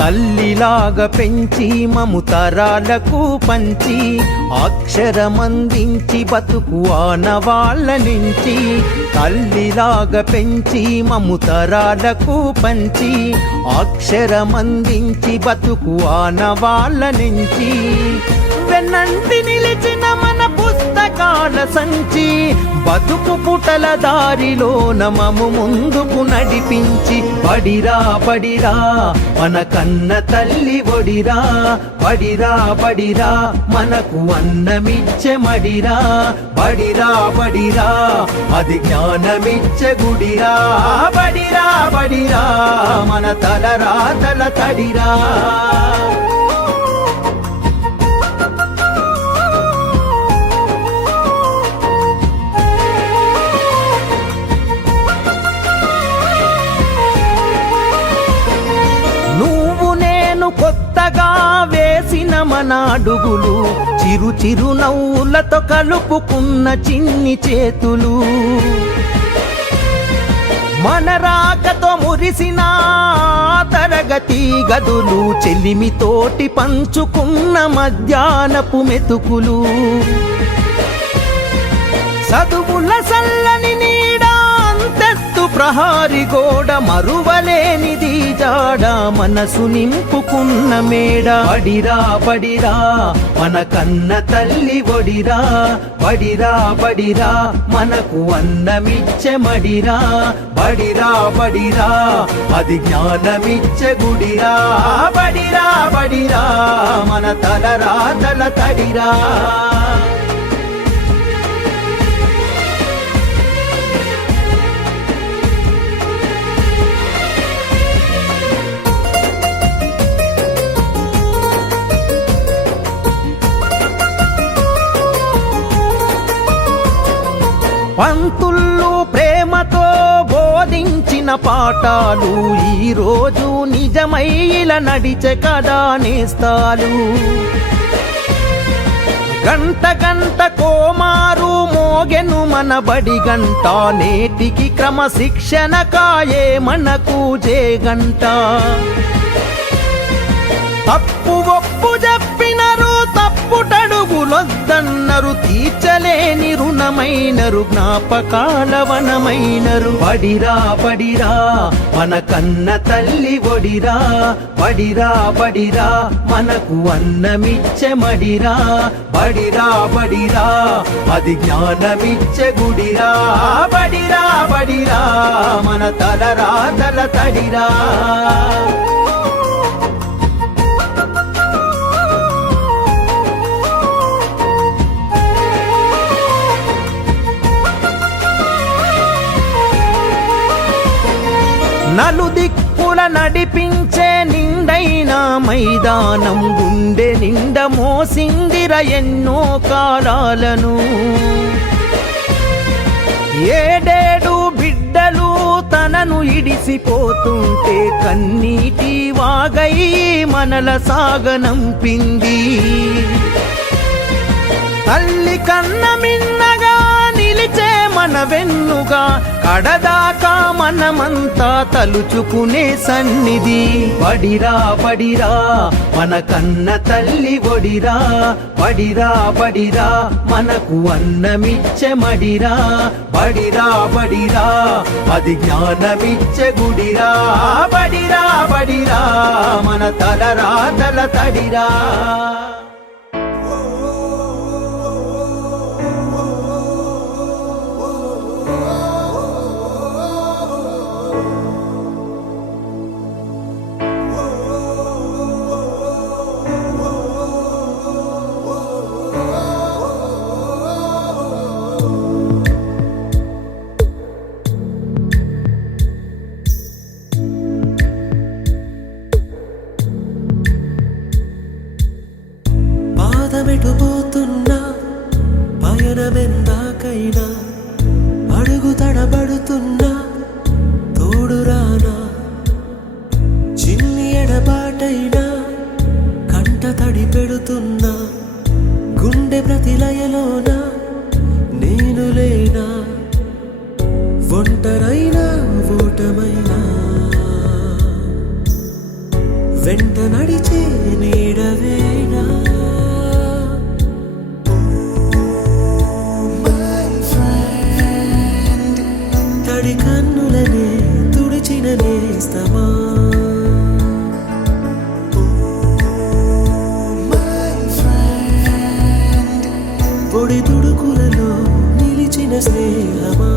తల్లిలాగా పెంచి మము తరాలకు పంచి అక్షరమందించి బతుకు ఆనవాళ్ళ నుంచి తల్లిలాగా పెంచి మము తరాలకు పంచి అక్షరమందించి బతుకు ఆనవాళ్ళ నుంచి వెన్నంటి నిలిచిన మన పుస్తకాల సంచి బతుకు పుటల దారిలో నమము ముందుకు నడిపించి బడిరా బడిరా మన కన్న తల్లి ఒడిరా బడిరా బడిరా మనకు అన్నమిచ్చే మడిరా బడిరా బడిరా అది జ్ఞానమిచ్చే గుడిరా బడిరా బడిరా మన తలరాతల తడిరా కొత్తగా వేసిన మన అడుగులు చిరు చిరు నవ్వులతో కలుపుకున్న చిన్ని చేతులు మన రాకతో మురిసిన తరగతి గదులు చెలిమితోటి పంచుకున్న మధ్యాహ్నపు మెతుకులు చదువుల సల్లని నీడా అంతెత్తు ప్రహారి గోడ మరువలేనిది జాడ మనసు నింపుకున్న మేడ బడిరా బడిరా మన కన్న తల్లి ఒడిరా బడిరా బడిరా మనకు అన్నమిచ్చే మడిరా బడిరా బడిరా అది జ్ఞానమిచ్చే గుడిరా బడిరా బడిరా మన తలరాతల తడిరా పంతుళ్ళు ప్రేమతో బోధించిన పాఠాలు ఈరోజు నిజమై ఇలా నడిచే కదా నేస్తాలు గంట గంట కోమారు మోగెను మన బడి గంట నేటికి క్రమశిక్షణ కాయే మనకు జేగంట తప్పు ఒప్పు చెప్పినరు తప్పుటడుగులొద్దన్నరు తీర్చలేని రుణమైనరు జ్ఞాపకాల వనమైనరు బడిరా బడిరా మన కన్న తల్లి ఒడిరా బడిరా బడిరా మనకు అన్నమిచ్చే మడిరా బడిరా బడిరా అది జ్ఞానమిచ్చే గుడిరా బడిరా బడిరా మన తలరాతల తడిరా నలుదిక్కుల నడిపించే నిండైన మైదానం గుండె నిండ మోసిందిర ఎన్నో కాలాలను ఏడేడు బిడ్డలు తనను ఇడిసిపోతుంటే కన్నీటి వాగై మనల సాగనంపింది తల్లి కన్న మిన్నగా నిలిచే మన వెన్నుగా కడదాకా మనమంతా తలుచుకునే సన్నిధి బడిరా బడిరా మన కన్న తల్లి ఒడిరా బడిరా బడిరా మనకు అన్నమిచ్చే మడిరా బడిరా బడిరా అది జ్ఞానమిచ్చే గుడిరా బడిరా బడిరా మన తలరాతల తడిరా పాదమెటుపోతున్నా పయనమెందాకైనా అడుగు తడబడుతున్నా తోడురానా చిన్ని ఎడబాటైనా కంట తడి పెడుతున్నా గుండె ప్రతిలయలోన నేను లేనా ఒంటరైనా ఓటమైనా వెంట నడిచే నీడవేనా తడి కన్నులనే తుడిచిన నేస్తమా పొడి తుడుకులలో నిలిచిన స్నేహమా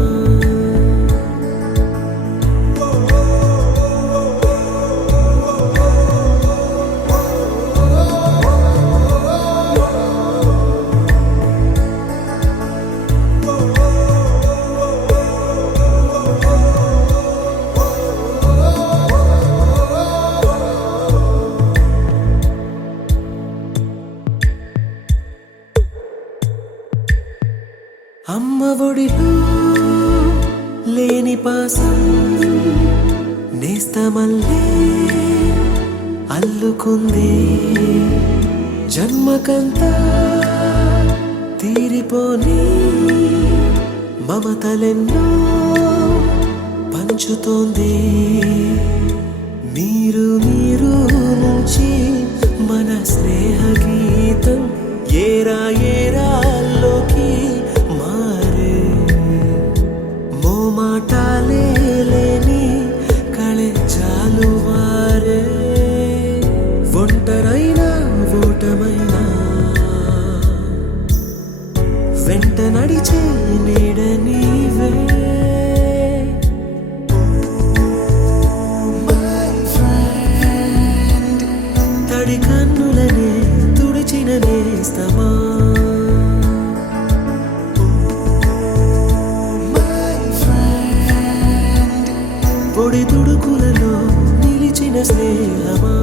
అమ్మ ఒడిలో లేని పాసం నేస్తమల్లే అల్లుకుంది జన్మకంతా తీరిపోని మమతలెన్నో పంచుతోంది మీరు నుంచి మన స్నేహ గీతం ఏరా ఏరాల్లోకి మారే మోమాటాలే లేని కళే చాలు వారే ఒంటరైనా ఓటమైనా వెంట నడిచే నీడ నీవే తడి కన్నులనే తుడిచిన నేస్తమా పొడి తుడుకులలో నిలిచిన స్నేహమా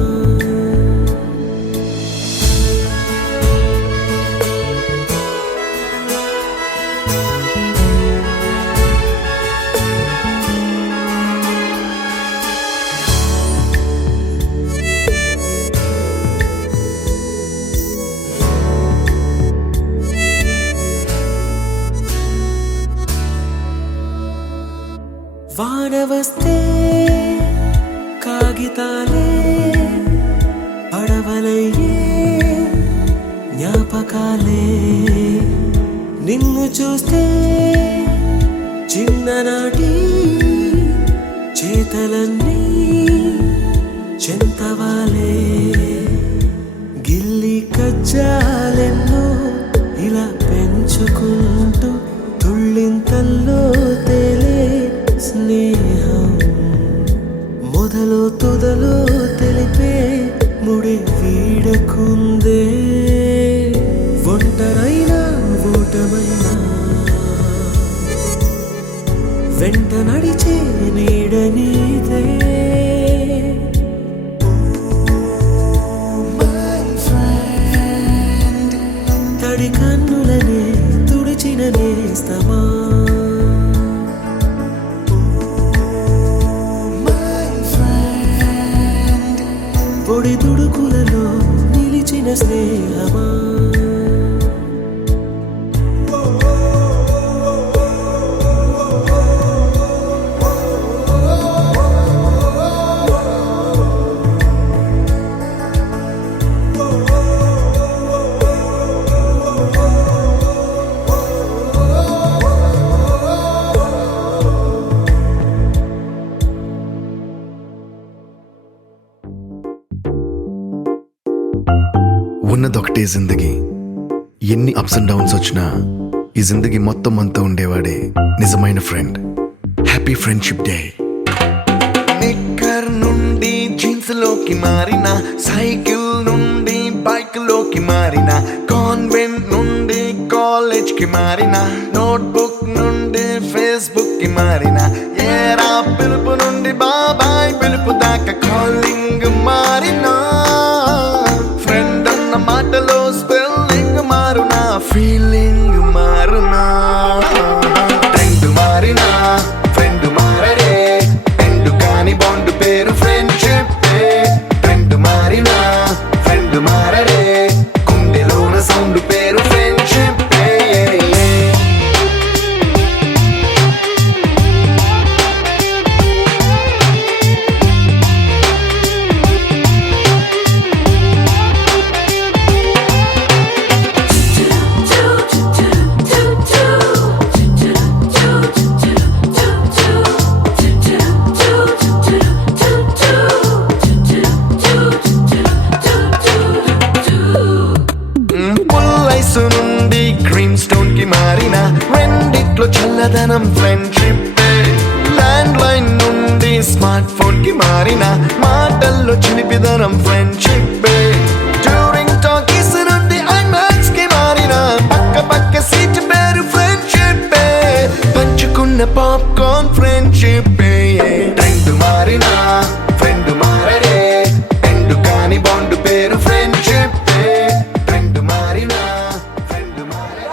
వాన వస్తే కాగితాలే పడవలయ్యే జ్ఞాపకాలే నిన్ను చూస్తే చిన్ననాటి చేతలన్నీ చెంతవాలే గిల్లి కజ్జాలెన్నో ఇలా పెంచుకుంటూ తుళ్ళింతల్లో తేలే స్నేహం మొదలు తుదలో తెలిపే ముడి వీడకుందే ఒంటరైనా ఓటమైనా వెంట నడిచే నీడ నీదే తడి కన్నులనే తుడిచిన నేస్తమా పొడి తుడుకులలో నిలిచిన స్నేహమా ఉన్నదొకటే జిందగీ ఎన్ని అప్స్ అండ్ డౌన్స్ వచ్చినా ఈ జిందగీ మొత్తం అంతా ఉండేవాడే నిజమైన friend. Happy friendship day. Knicker నుండి జీన్స్ లోకి మారిన, సైకిల్ నుండి బైక్ లోకి మారిన, కాన్వెంట్ నుండి కాలేజ్ కి మారిన, నోట్బుక్ నుండి ఫేస్బుక్ కి మారిన, ఏరా పిలుపు నుండి బాబాయ్ పిలుపు దాకా కాలింగ్ మారిన, ఫ్రెండ్ అన్న మాటలో స్పెల్లింగ్ మారునా, ఫీలింగ్ మారునా, ట్రెండ్ మారినా ఫ్రెండ్ మారడే, ఎండు కాని బాండ్ పేరు ఫ్రెండ్షిప్. ట్రెండ్ మారినా ఫ్రెండ్ మారడే, గుండెలోన సౌండ్ పేరు ఫ్రెండ్షిప్. స్టోన్ కి మారిన రెండిట్లో చల్లదనం ఫ్రెండ్షిప్ ల్యాండ్ లైన్ నుండి స్మార్ట్ ఫోన్ కి మారిన మాటల్లో చిలిపిదనం ఫ్రెండ్షిప్ డ్యూరింగ్ టాకీస్ నుండి ఐమాక్స్ కి మారిన పక్క పక్క సీట్ పేరు ఫ్రెండ్షిప్ పంచుకున్న పాప్కార్న్ ఫ్రెండ్షిప్ ట్రెండ్ మారిన ఫ్రెండ్ మారడే ఎండు కాని బాండ్ పేరు ఫ్రెండ్షిప్ ట్రెండ్ మారిన ఫ్రెండ్ మారడే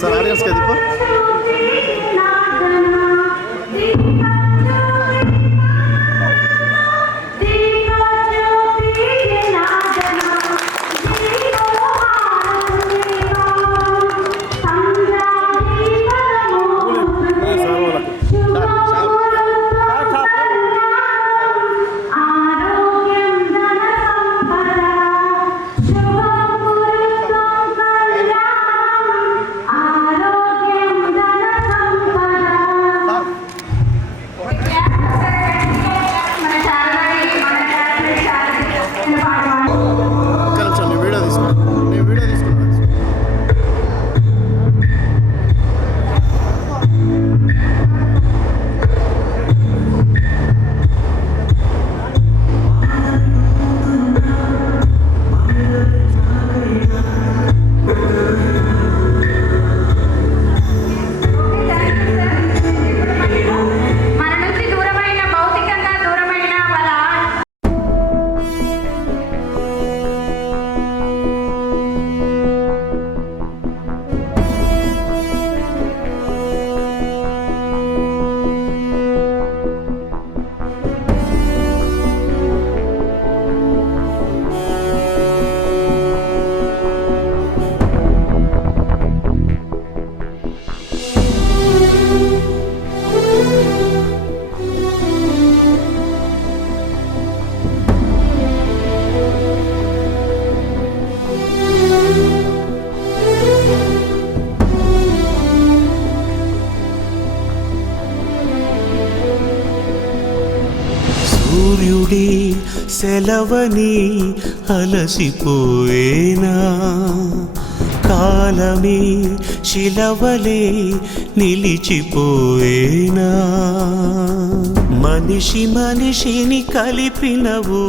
సార్ ఆడియన్స్ కదా ఇప్పుడు సూర్యుడి సెలవని అలసిపోయేనా కాలమే శిలవలే నిలిచిపోయేనా మనిషి మనిషిని కలిపిన ఓ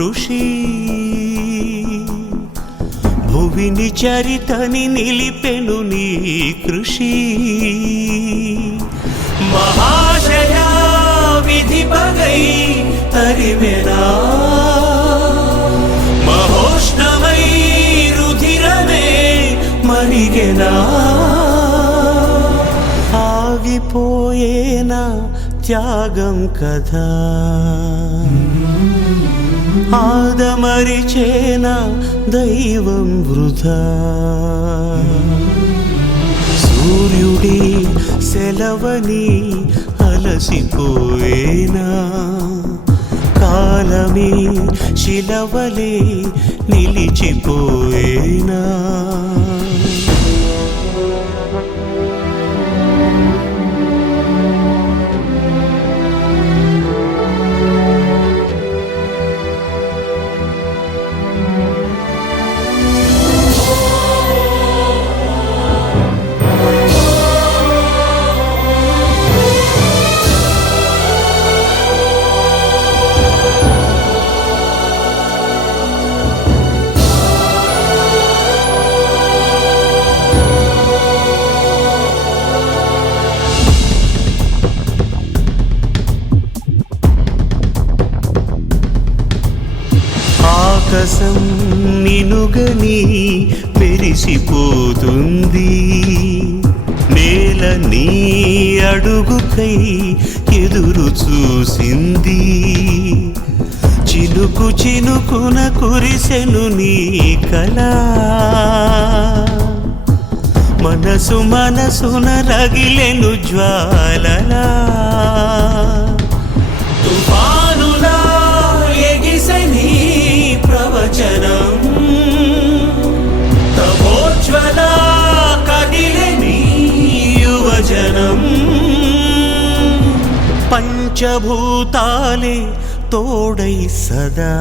ఋషి భువిని చరితని నిలిపెను నీ కృషి మహాశయా విధి పగై తరివెనా మహోష్ణమై రుధిరమే మరిగెనా ఆగిపోయేనా త్యాగం కదా ఆదమరిచేనా దైవం వృధా సూర్యుడి సెలవని అలసిపోయేనా కాలమే శిలవలే నిలిచిపోయేనా ఆకాశం నినుగని మెరిసిపోతుంది నేల నీ అడుగుకై ఎదురు చూసింది చినుకు చినుకున కురిసెను నీ కళ మనసు మనసున రగిలెను జ్వాలలా తుఫానులా ఎగిసని ప్రవచనం తపోజ్వల కదిలని యువజనం పంచభూతాలే తోడై సదా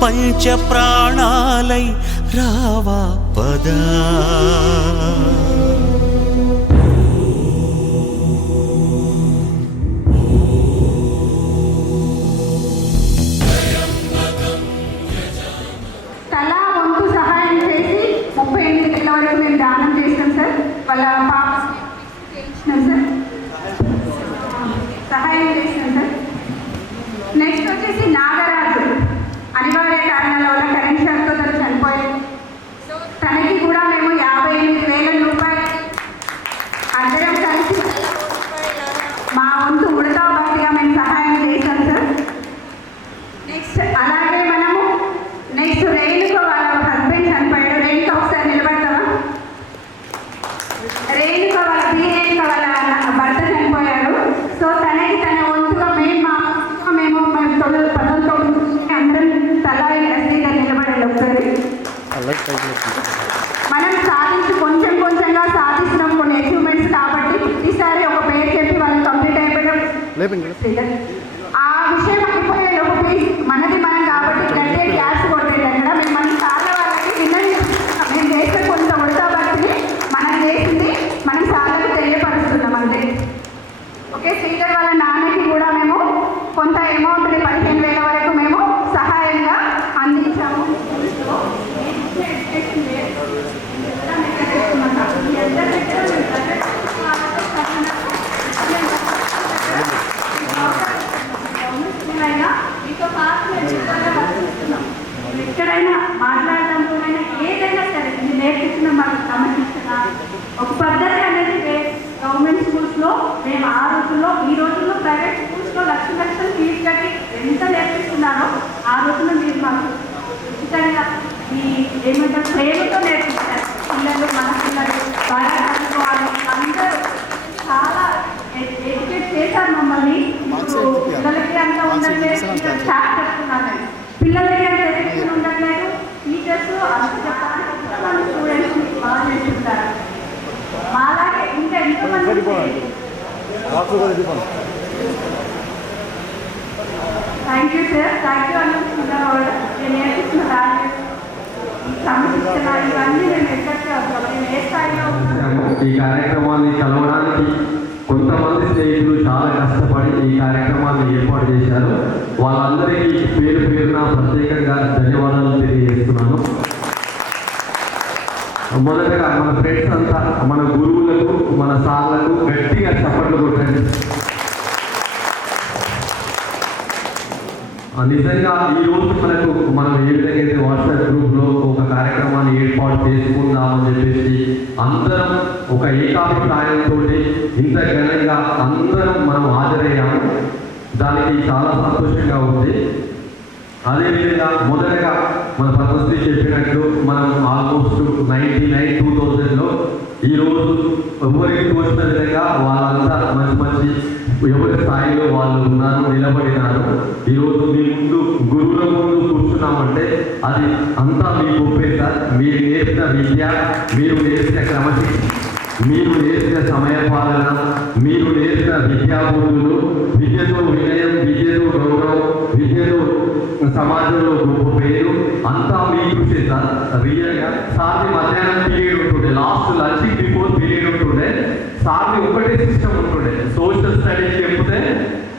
పంచ ప్రాణాలై రావా పదా తలా వంతు సహాయం చేసి 38 గంటల వరకు మేము దానం చేస్తాం సార్. వాళ్ళ పాప చేయించినాం సార్, సహాయం చేసినాం సార్. నెక్స్ట్ వచ్చేసి నాగరాజు అనివార్య కారణాల వల్ల కరెంట్ షాక్తో తను చనిపోయాడు. తనకి కూడా మేము 58,000 రూపాయలు అందరం కలిసి మా వంతు ఉడతా భక్తిగా మేము సహాయం చేశాం సార్. నెక్స్ట్ అలాగే మనము నెక్స్ట్ రేణుక వాళ్ళ హస్బెండ్ చనిపోయాడు. రేణుక ఒకసారి నిలబడతావా? రేణుక వాళ్ళ రేణుక వాళ్ళ భర్త చనిపోయాడు. సో తనకి తన వంతుగా మేము పనులతో అందరం తలా రసీగా నిలబడాలి. ఒకసారి మనం కొంచెం కొంచెంగా సాధిస్తున్నాం కొన్ని అచీవ్మెంట్స్. కాబట్టి ఈసారి ఒక పేరు చెప్పి వాళ్ళు కంప్లీట్ అయిపోయాం. ఆ విషయం అయిపోయాడు ఒక ప్లీజ్. మనది మనం కాబట్టి గట్టే గ్యాస్ కొట్టేది అక్కడ మేము మన సార్ల వాళ్ళకి విన్నది మేము చేస్తే కొంత ఉడతా బట్టి మనం చేసింది మనం సార్లకు తెలియపరుస్తున్నాం అంతే. ఓకే, శ్రీధర్ వాళ్ళ నాన్నకి కూడా మేము కొంత అమౌంట్ని 15,000 వరకు మేము సహాయంగా అందించాము. ఎక్కడైనా మాట్లాడడంలోనైనా ఏదైనా సరే ఇది నేర్పించిన మాకు సంబంధించిన ఒక పద్ధతి అనేది గవర్నమెంట్ స్కూల్స్లో మేము ఆ రోజుల్లో ఈ రోజుల్లో ప్రైవేట్ స్కూల్స్లో లక్షలు ఫీజు కట్టి ఎంత నేర్పిస్తున్నారో ఆ రోజుల్లో మీరు మాకు ఉచితంగా ఈ ఏమంటారు ప్రేమతో నేర్పిస్తారు. పిల్లలు మన పిల్లలు బాగా చదువుకోవాలి అందరూ చాలా ఎడ్యుకేట్ చేశారు మమ్మల్ని. పిల్లలకి అంతా ఉండట్లేదు, స్టార్ట్ చేస్తున్నాను. పిల్లలకి అంత ఎడ్యుకేషన్ ఉండట్లేదు, టీచర్స్ అంత చెప్పాలని ఎంతమంది స్టూడెంట్స్ బాగా చేస్తుంటారు. మాలాగే ఇంకా ఎంతోమంది thank you sir. Thank you అనుకుంటున్నాను. నేను నేర్పిస్తున్న వాల్యూస్ సంరక్షణ ఇవన్నీ నేను ఎక్కడికి వస్తాను. నేను ఏ స్థాయిలో ఈ కార్యక్రమాన్ని కలవడానికి కొంతమంది స్నేహితులు చాలా కష్టపడి ఈ కార్యక్రమాన్ని ఏర్పాటు చేశారు. వాళ్ళందరికీ పేరు పేరున ప్రత్యేకంగా ధన్యవాదాలు తెలియజేస్తున్నాను. మొదటగా మన ఫ్రెండ్స్ అంతా మన గురువులకు మన సార్లకు గట్టిగా చప్పట్లు కొట్టండి. నిజంగా ఈరోజు మనం ఏ విధంగా అయితే వాట్సాప్ గ్రూప్లో ఒక కార్యక్రమాన్ని ఏర్పాటు చేసుకుందామని చెప్పేసి అందరం ఒక ఏకాభిప్రాయంతో ఇంత ఘనంగా అందరం మనం హాజరయ్యాము. దానికి చాలా సంతోషంగా ఉంది. అదేవిధంగా మొదటగా మన పద్మశ్రీ చెప్పినట్టు మనం ఆల్మోస్ట్ 99-2000లో ఈరోజు ఎవరికి తోచిన విధంగా వాళ్ళంతా మంచి ఎవరి స్థాయిలో వాళ్ళు ఉన్నారు, నిలబడినారు. ఈరోజు మీ ముందు గురువుల ముందు కూర్చున్నామంటే అది అంతా మీ గొప్పే సార్. మీరు నేర్పిన విద్య, మీరు నేర్పిన క్రమశిక్షణ, మీరు నేర్పిన సమయపాలన, మీరు నేర్పిన విద్యాబోధులు, విద్యతో వినయం, విద్యతో గౌరవం, విద్యతో సమాజంలో గొప్ప పేరు అంతా మీ కృషి సార్. రియల్గా సార్ని మధ్యాహ్నం పీరియడ్ ఉంటుండే, లాస్ట్ లంచ్ బిఫోర్ పీరియడ్ ఉంటుండే. సార్ని ఒకటే సిస్టమ్ ఉంటుండే, సోషల్ స్టడీస్ చెప్తే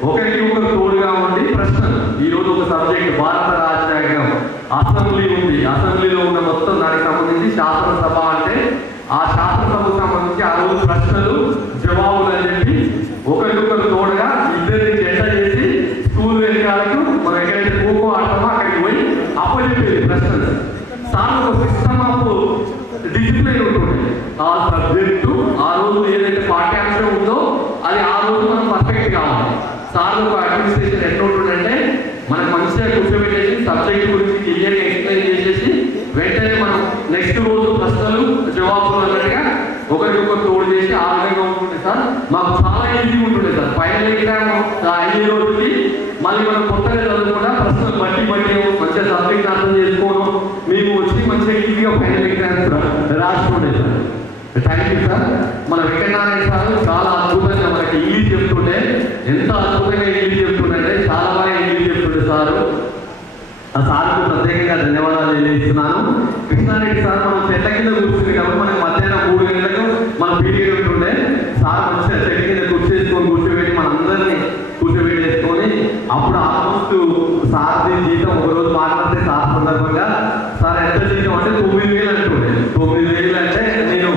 ఒకరికి ఒకరు తోడుగా ఉండి ప్రశ్నలు. ఈరోజు ఒక సబ్జెక్ట్ భారత రాజ్యాంగం, అసెంబ్లీ ఉంది, అసెంబ్లీలో ఉన్న మొత్తం దానికి సంబంధించి శాసనసభ అంటే ఆ శాసనసభకు సంబంధించి ఆ రోజు ప్రశ్నలు జవాబులు అని చెప్పి ఒకరికొకరు తోడుగా ఇద్దరిని జెండా చేసి స్కూల్ వెనకాలకు మనం ఎక్కడైతే ఖోఖో ఆడతామో అక్కడికి పోయి అప్పచెప్పేది ప్రశ్నలు. సార్ ఒక సిస్టమ్ ఆఫ్ డిసిప్లిన్ ఉంటుంది. ఆ సబ్జెక్టు ఆ రోజు ఏదైతే పాఠ్యాంశం ఉందో అది ఆ రోజు మనం పర్ఫెక్ట్ కావాలి. సార్ ఒక అడ్మినిస్ట్రేషన్ ఎట్లా ఉంటుందంటే మనకు మంచిగా కూర్చోబెట్టేసి సబ్జెక్ట్ గురించి క్లియర్గా ఎక్స్ప్లెయిన్ చేసేసి వెంటనే మనం నెక్స్ట్ రోజు ప్రశ్నలు జవాబులు అన్నట్టుగా ఒకరికొకరు తోడు చేసి ఆ విధంగా ఉంటుండే సార్. మాకు చాలా ఈజీగా ఉంటుండే సార్. ఫైనల్ ఎగ్జామ్ అయ్యే రోజుకి మళ్ళీ మనం కొత్తగా చదువుకుండా ప్రశ్నలు బట్టి మంచిగా సబ్జెక్ట్ అర్థం చేసుకోవడం మేము వచ్చి మంచిగా ఈజీగా ఫైనల్ ఎగ్జామ్స్ రాసుకుండే సార్. Thank you sir. మన వెంకటనారాయణ సార్ చాలా అద్భుతంగా మనకి ఇంగ్లీష్ చెప్తుండే, ఎంత అద్భుతంగా ఇంగ్లీష్ చెప్తుండే, చాలా బాగా ఇంగ్లీష్ చెప్తుండే సారు. ఆ సార్కు ప్రత్యేకంగా ధన్యవాదాలు తెలియజేస్తున్నాను. కృష్ణారెడ్డి అప్పుడు ఆల్మోస్ట్ సార్ది జీతం ఒకరోజు మాట్లాడితే సార్ సందర్భంగా సార్ ఎంత జీతం అంటే 9,000 అంటుండే. 9,000 అంటే నేను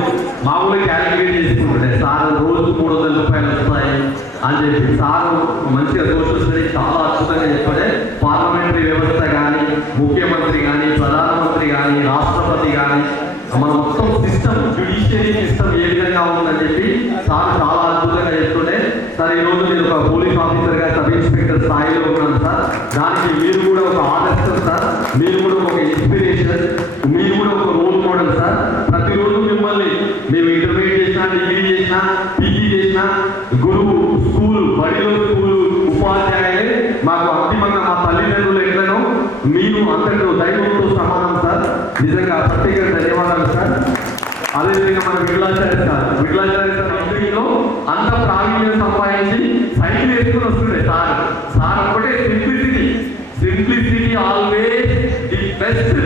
మామూలుగా క్యాలిక్యులేట్ చేసుకుంటుండే సార్ రోజు 300 రూపాయలు వస్తాయి అని చెప్పి. సారు మంచిగా సోషల్ స్టడీస్ చాలా అద్భుతంగా చెప్పాడే. పార్లమెంటరీ వ్యవస్థ కానీ, ముఖ్యమంత్రి కానీ, ప్రధానమంత్రి కానీ, రాష్ట్రపతి కానీ, మన మొత్తం సిస్టమ్, జ్యుడిషియరీ సిస్టమ్ ఏ విధంగా ఉందని చెప్పి సార్ చాలా అద్భుతంగా చెప్తుండే. సార్ ఈరోజు నేను ఒక పోలీస్ ఆఫీసర్గా సబ్ ఇన్స్పెక్టర్ స్థాయిలో ఉన్నాను సార్. దానికి మీరు కూడా ఒక ఆదర్శం సార్, మీరు కూడా ఒక ఇన్స్పిరేషన్, మీరు కూడా ఒక రోల్ మోడల్ సార్. ప్రతిరోజు మిమ్మల్ని మేము ఇంటర్మీడియట్ చేసినా, డిగ్రీ చేసినా, పీజీ చేసినా, గురువు, స్కూల్, బడిలో స్కూల్ ఉపాధ్యాయులే మాకు అంతిమంగా మా తల్లిదండ్రులు ఎట్లనో మీరు అంతటితో దైవంతో సమానం సార్. నిజంగా ప్రత్యేక ధన్యవాదాలు సార్. అదేవిధంగా మన విఠలాచార్య సార్ ఇంటర్వ్యూలో అంత ప్రావీణ్యం సంపాదించి సైకిల్ వేసుకుని వస్తుండే సార్. సార్ ఒకటే simplicity always the best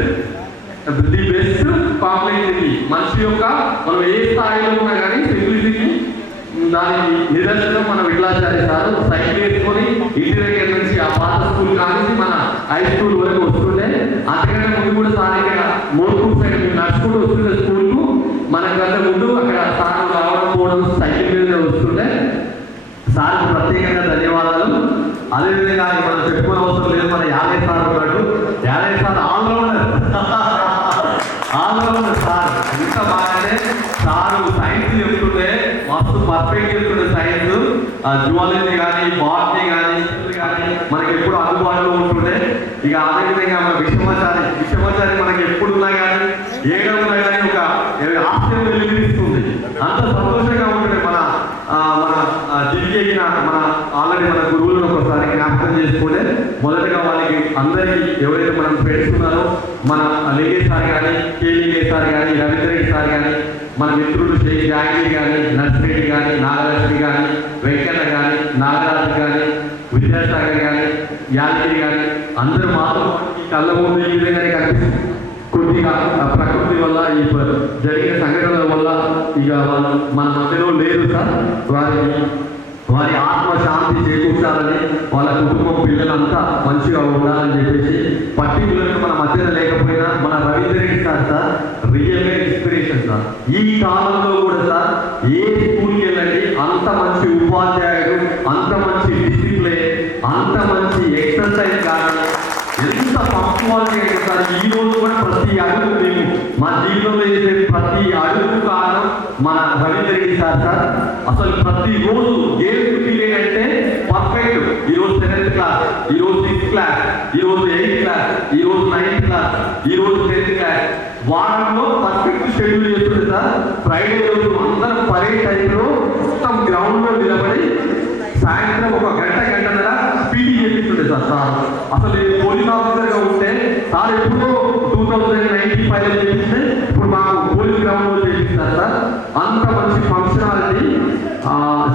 complexity. మనిషి యొక్క మనం ఏ స్థాయిలో ఉన్నా కానీ సింప్లిసిటీ దానికి నిదర్శనం మన విఠలాచార్య సార్. సైకిల్ వేసుకొని ఇంటి దగ్గర నుంచి ఆ పాత స్కూల్ కానీ మన హై స్కూల్ వరకు వస్తుండే. అంతకంటే ముందు కూడా సార్ ఇక్కడ మోర్పూర్ సైడ్ నడుచుకుంటూ వస్తుండే స్కూల్కు. మనకంటే ముందు అక్కడ సార్ రావడం పోవడం సైకిల్ మీద వస్తుండే. సార్కు ప్రత్యేకంగా ధన్యవాదాలు. అదేవిధంగా మనం చెప్పుకునే అవసరం లేదు, మన యాదయ్య సార్ ఉన్నాడు. Yadaiah sir all rounder sir. ఇంత బాగానే సారు సైన్స్ చెప్తుండే, మస్తు పర్ఫెక్ట్ చెప్తుండే సైన్స్. జువాలజీ కానీ, బాటనీ కానీ మనకి ఎప్పుడు అందుబాటులో ఉంటుండే. ఇక అదేవిధంగా మన విషమాచారి మనకి ఎప్పుడున్నా కానీ ఏడున్నా కానీ ఒక ఆశ్చర్యం వెలిగిస్తుంది. అంత సంతోషంగా ఉంటుంది. మన జిల్లికి మన ఆల్రెడీ మన గురువులను ఒకసారి జ్ఞాపకం చేసుకుంటే మొదటగా వాళ్ళకి అందరికీ ఎవరైతే మనం ఫ్రెండ్స్ ఉన్నారో మన లింగే సార్ కానీ, కేలింగే సార్ కానీ, రవీంద్రెడ్డి సార్ కానీ, మన మిత్రుడు షేక్ జాంగీర్ కానీ, నర్సిరెడ్డి కానీ, నాగలక్ష్మి కానీ, వెంకన్న కానీ, నాగరాజు కానీ, విద్యాసాగర్ కానీ, యాదగిరి కానీ అందరూ మాత్రం కళ్ళ ముందు ఈ విధంగానే కనిపిస్తుంది. కొద్దిగా ప్రకృతి వల్ల ఈ జరిగిన సంఘటనల వల్ల ఇక వాళ్ళు మన మధ్యలో లేరు సార్. వారి ఆత్మశాంతి చేకూర్చాలని, వాళ్ళ కుటుంబం పిల్లలంతా మంచిగా ఉండాలని చెప్పేసి పర్టికులర్గా మన మధ్యలో లేకపోయినా మన రవీంద్రెడ్డి సార్ రియల్గా ఇన్స్పిరేషన్ సార్. ఈ కాలంలో కూడా సార్ ఏ స్కూల్కి వెళ్ళండి అంత మంచి ఉపాధ్యాయుడు, అంత మంచి డిసిప్లిన్, అంత మంచి ఎక్సర్సైజ్ కానీ ఎంత పంక్చువాలిటీ అయితే సార్. ఈ రోజు కూడా ప్రతి అడుగు మేము మా జీవితంలో చేసే ప్రతి అడుగు కారణం మన రవీంద్రెడ్డి సార్. అసలు ప్రతి రోజు గేమ్ పీరియడ్ అంటే పర్ఫెక్ట్. ఈరోజు 7th క్లాస్, ఈరోజు 6th క్లాస్, ఈరోజు 8th క్లాస్, ఈరోజు 9th క్లాస్, ఈరోజు 10th క్లాస్. వారంలో పర్ఫెక్ట్ షెడ్యూల్ చేస్తుంది సార్. ఫ్రైడే రోజు అందరం పరేడ్ టైంలో మొత్తం గ్రౌండ్లో నిలబడి సాయంత్రం ఒక గంటన్నర స్పీడ్ చేపిస్తుండే సార్. అసలు పోలీస్ ఆఫీసర్గా ఉంటే సార్ ఎప్పుడో 2095లో చేపిస్తే ఇప్పుడు మాకు పోలీస్ గ్రౌండ్లో చేపిస్తారు సార్. అంత మంచి ఫంక్షనాలిటీ,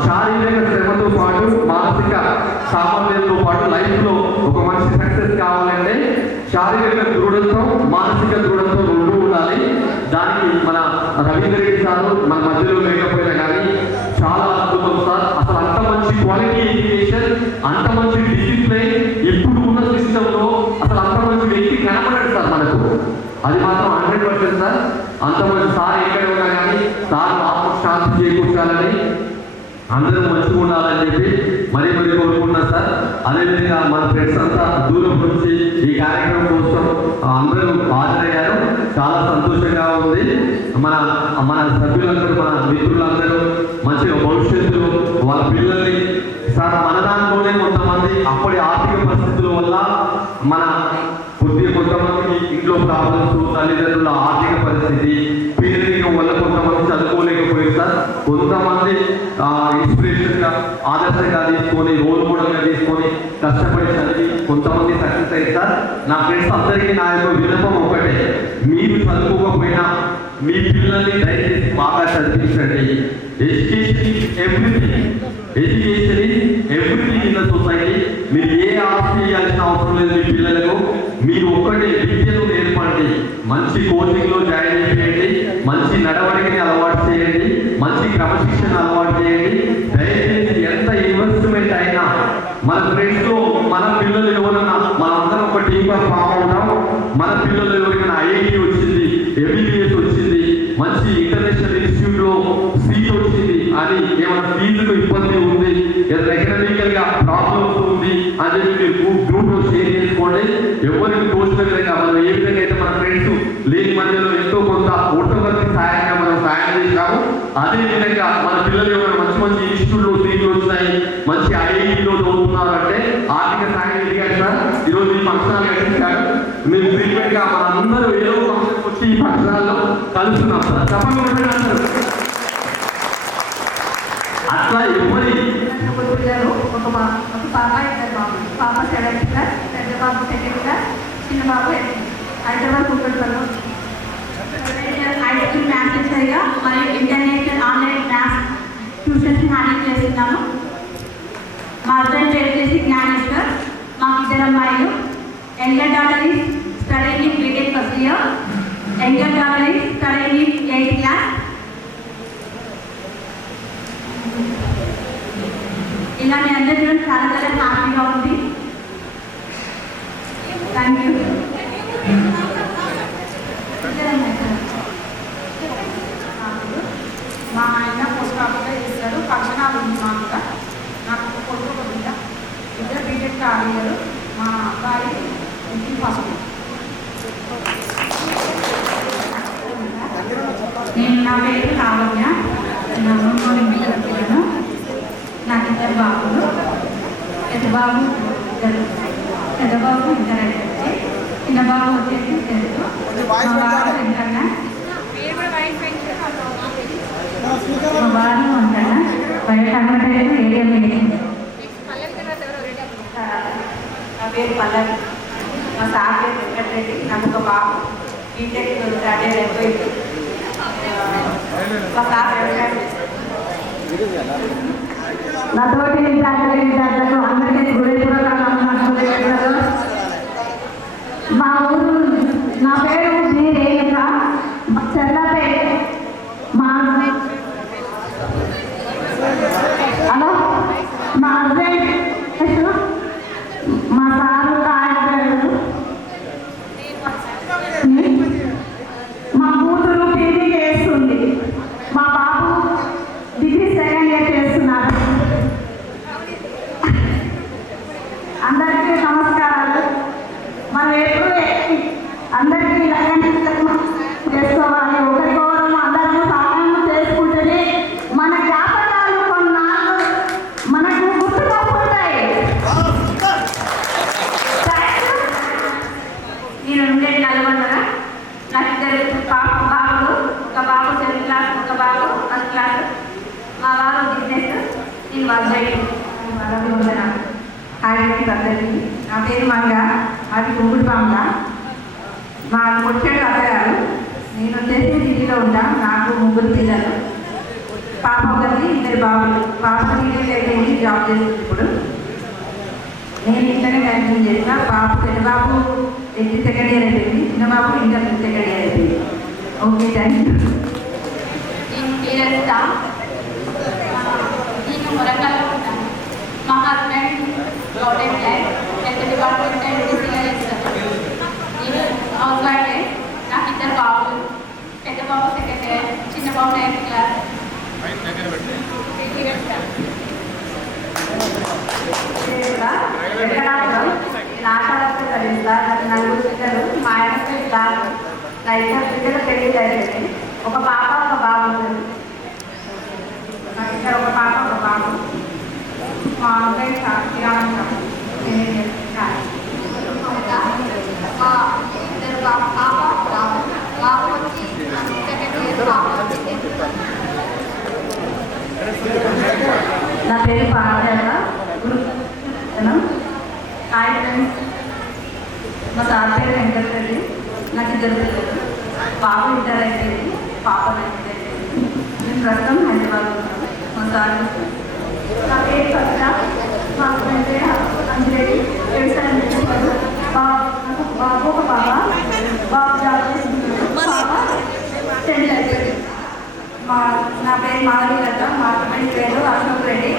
శారీరక శ్రమతో పాటు మానసిక సామర్థ్యంతో పాటు లైఫ్లో ఒక మంచి సక్సెస్ కావాలంటే శారీరక దృఢత్వం, మానసిక దృఢత్వం రెండు ఉండాలి. దానికి మన రవీంద్రెడ్డి సార్ మన మధ్యలో లేకపోయినా కానీ చాలా అద్భుతం సార్. అసలు అంత మంచి క్వాలిటీ ఎడ్యుకేషన్, అంత మంచి డిసిప్లిన్ ఇప్పుడు ఉన్న సిస్టంలో అసలు అంత మంచి వ్యక్తి కనపడదు సార్ మనకు. అది మాత్రం 100% సార్. అంత మంచి సార్ ఎక్కడ ఉన్నా కానీ సార్ ఆత్మశాంతి చేకూర్చాలని, అందరూ మంచిగా ఉండాలని చెప్పి మరీ కోరుకుంటున్నాను సార్. అదేవిధంగా మన ఫ్రెండ్స్ అంతా దూరం నుంచి ఈ కార్యక్రమం కోసం అందరూ హాజరయ్యారు. చాలా సంతోషంగా ఉంది. మన సభ్యులందరూ, మన మిత్రులందరూ మంచిగా భవిష్యత్తులో వాళ్ళ పిల్లల్ని సార్ మన దాంట్లోనే కొంతమంది అప్పటి ఆర్థిక పరిస్థితుల వల్ల మన కొంతమందికి ఇంట్లో ప్రాబ్లమ్స్, తల్లిదండ్రుల ఆర్థిక పరిస్థితి, పేదరికం వల్ల కొంతమంది చదువుకోలేకపోయారు సార్. కొంతమంది ఇన్స్పిరేషన్గా ఆదర్శంగా తీసుకొని, రోల్ మోడల్గా తీసుకొని కష్టపడి చదివి కొంతమంది సక్సెస్ అయ్యారు సార్. నా ఫ్రెండ్స్ అందరికీ నా యొక్క విన్నపం ఒకటే, మీరు చదువుకోకపోయినా మీ పిల్లల్ని దయచేసి బాగా చదివించండి. Education is everything. Education is everything in the society. మీరు ఏ ఆస్తి ఇవ్వాల్సిన అవసరం లేదు మీ పిల్లలకు. మీరు ఒక్కటే విద్యను నేర్పండి, మంచి కోచింగ్లో జాయిన్ చేయండి, మంచి నడవడికని అలవాటు చేయండి, మంచి క్రమశిక్షణ అలవాటు చేయండి. దయచేసి ఎంత ఇన్వెస్ట్మెంట్ అయినా మన ఫ్రెండ్స్లో మన పిల్లలు ఎవరన్నా మనందరం ఒక టీమ్గా ఫామ్ అవుతాం. మన పిల్లలు ఎవరికైనా ఐఐటి వచ్చింది, ఎంబీబీఎస్ వచ్చింది, మంచి ఇంటర్నేషనల్ ఇన్స్టిట్యూట్ లో సీట్ వచ్చింది అని ఏమైనా ఫీజుకు ఇబ్బంది ఉంది, ఎకనామికల్ గా ప్రాబ్లమ్స్ ఉంది అని చెప్పి గ్రూప్ లో షేర్ చేసుకోండి. ఎవరికి తోచిన విధంగా మనం ఏ విధంగా అయితే మన ఫ్రెండ్స్ లేని మధ్యలో ఎంతో కొంత ఒట్టొకరికి సాయంగా మనం సాయం చేశాము, అదే విధంగా మన పిల్లలు ఎవరైనా మంచి మంచి ఇన్స్టిట్యూట్ లో సీట్లు వచ్చినాయి, మంచి ఐఐటీలో చదువుతున్నారు అంటే ఆర్థిక సాయం ఎదిగారు సార్. ఈరోజు ఈ ఫంక్షనాలు కట్టించారు. మేము ఫ్రీక్వెంట్ గా మనందరూ ఏదో ఫంక్షన్ వచ్చి ఈ ఫంక్షనాల్లో కలుస్తున్నాం సార్. తప్పకుండా అట్లా ఎవరి పిల్లలు ఒక పాప, ఇద్దరు బాబు. పాప 7th క్లాస్, పెద్ద బాబు 2nd క్లాస్, చిన్న బాబు 8th. హైదరాబాద్ కూకట్పల్లిలో హై స్కూల్ మ్యాథ్స్ టీచర్గా మరియు international online maths tuitions handle చేస్తున్నాను. మా హస్బెండ్ పేరు వచ్చేసి జ్ఞానేశ్వర్. మాకు 2 అమ్మాయిలు. Younger daughter is studying in BTech first year. Younger daughter is studying in 8th class. ఇలా మీ అందరి చాలా చాలా హ్యాపీగా ఉంది. Thank you. మా ఆయన పోస్ట్ ఆఫీస్లో చేస్తారు. ఫంక్షన్ హాల్ ఉంది మా కూడా. నాకు ఒక కొడుకు ఒక బిడ్డ. ఇద్దరు బీటెక్ ఆడిగారు. మా అబ్బాయి ఫస్ట్. నేను నా పేరు కావ్య. నా అమ్మమ్మని పిల్లలు. నాకు 2 బాబులు. పెద్ద బాబు ఇంటర్ అయిపోయింది. చిన్న బాబు వచ్చేసి 10th. మా వారు వెంకన్న. మా వారు వెంకన్న బయట అడ్వర్టైజ్ ఏరియా మీటింగ్. నా పేరు పల్లవి. మా సార్ పేరు వెంకటరెడ్డి. నాకు ఒక బాబు బీటెక్ స్టార్ట్ అయిపోయింది. మా సార్ వ్యవసాయం చేస్తారు. నాతోటి విద్యార్థులకు అందరికీ మా ఊరు, నా పేరు జి రేఖ, చెల్లపేట. హలో, మా హస్బెండ్ మా సారు ఆయన మా కూతురు పీజీ చేస్తుంది. మా బాబు డిగ్రీ 2nd ఇయర్ చేస్తున్నారు. అందరికీ నమస్కారాలు. మనం ఎప్పుడు అందరికీ చేసుకోవాలి. ఒకరికొకరు అందరూ సహాయం చేసుకుంటేనే మన జ్ఞాపకాలు కొన్నాళ్ళు మనకు గుర్తుకొస్తుంటాయి. నేను ఉండేది నల్గొండ. నాకు 2 బాబులు. ఒక బాబు 7th క్లాస్, ఒక బాబు 1st క్లాస్. మా వారు బిజినెస్, నేను వర్క్. అందరికీ నా పేరు మంగ. అది గుంగుడు బాంగ. మా కొచ్చేడు అత్తగారు. నేను వచ్చేసి ఢిల్లీలో ఉంటాను. నాకు 3 పిల్లలు. పాప ఒకటి, 2 బాబులు. పాప ఢిల్లీలో అయిపోయింది, జాబ్ చేస్తుంది ఇప్పుడు. నేను ఇంట్లోనే కంటిన్యూ చేసిన. పెద్ద బాబు డిగ్రీ 2nd ఇయర్ అయిపోయింది. చిన్న బాబు ఇంటర్ 2nd ఇయర్ అయిపోయింది. Okay, thank you. నేను వరంగల్లో ఉంటాను. మా husband Goud employ, health department and డిసిగా చేస్తారు. నేను హౌస్ వైఫ్. నాకు 2 బాబులు. పెద్ద బాబు 2nd ఇయర్, చిన్న బాబు 9th క్లాస్. వెంకటాపురం. నాటాలకు చదివిస్తారు. నాకు 4 పిల్లలు. మా ఆయన పేరు నా 2 పిల్లలు పెళ్లి అయిపోయింది. ఒక పాప, ఒక బాబు ఉంటుంది. నాకు ఇక్కడ ఒక పాప, ఒక బాబు. మా అబ్బాయి కిరాణా షాప్. నా పేరు పాఠశాల హాయ్ ఫ్రెండ్స్. మా సార్ పేరు వెంకటరెడ్డి. నాకు 2 పిల్లలు. బాబు ఇంటర్ అయిపోయింది, పాప 9th అయిపోయింది. నేను ప్రస్తుతం హైదరాబాద్లో ఉన్నాను. మా సార్ నా పేరు సత్య. మా హస్బెండ్ అంజలి. వ్యవసాయం చేస్తారు. బాబు ఒక పాప. బాబు జాబ్ చేస్తున్నారు. పాప 10th అయిపోయింది. నా పేరు మాధవి లత. మా హస్బెండ్ పేరు అశోక్ రెడ్డి.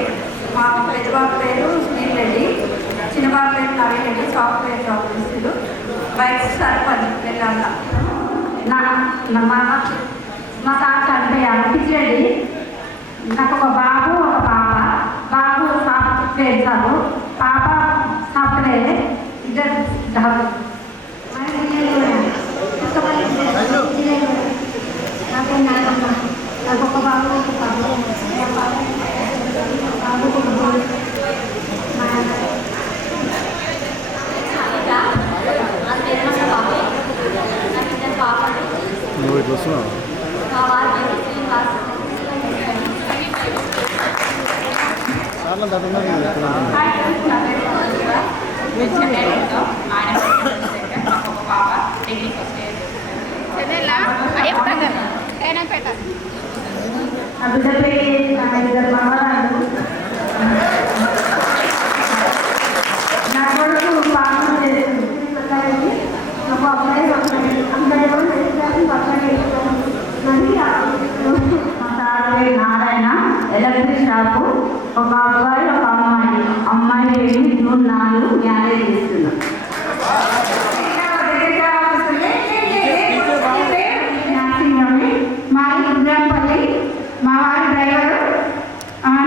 మా పెద్ద బాబు పేరు సునీల్ రెడ్డి. చిన్న బాబు పేరు బాగాలేదు, సాఫ్ట్వేర్ జాబ్ చేస్తారు. వైస్ సర్పంచ్ వెళ్ళాల. మా తాత అంటే అనిపించేది. నాకు ఒక బాబు ఒక పాప. బాబు సాఫ్ట్వేర్ జాబ్, పాప సాఫ్ట్వేర్, ఇద్దరు జాబ్. నాకు ఒక బాబు ఒక బాబు ఇద్దరు మనవరాలు. నా కొడుకు పాపం చేస్తుంది. ఒక అబ్బాయి అందరూ చేస్తారు. మా సార్ నారాయణ ఎలక్ట్రిక్ షాపు. ఒక అబ్బాయి ఒక అమ్మాయి. అమ్మాయి వెళ్ళి జూన్ 4 మ్యారేజ్ చేస్తున్నాం. మాది రుద్రంపల్లి. మా వారి డ్రైవరు.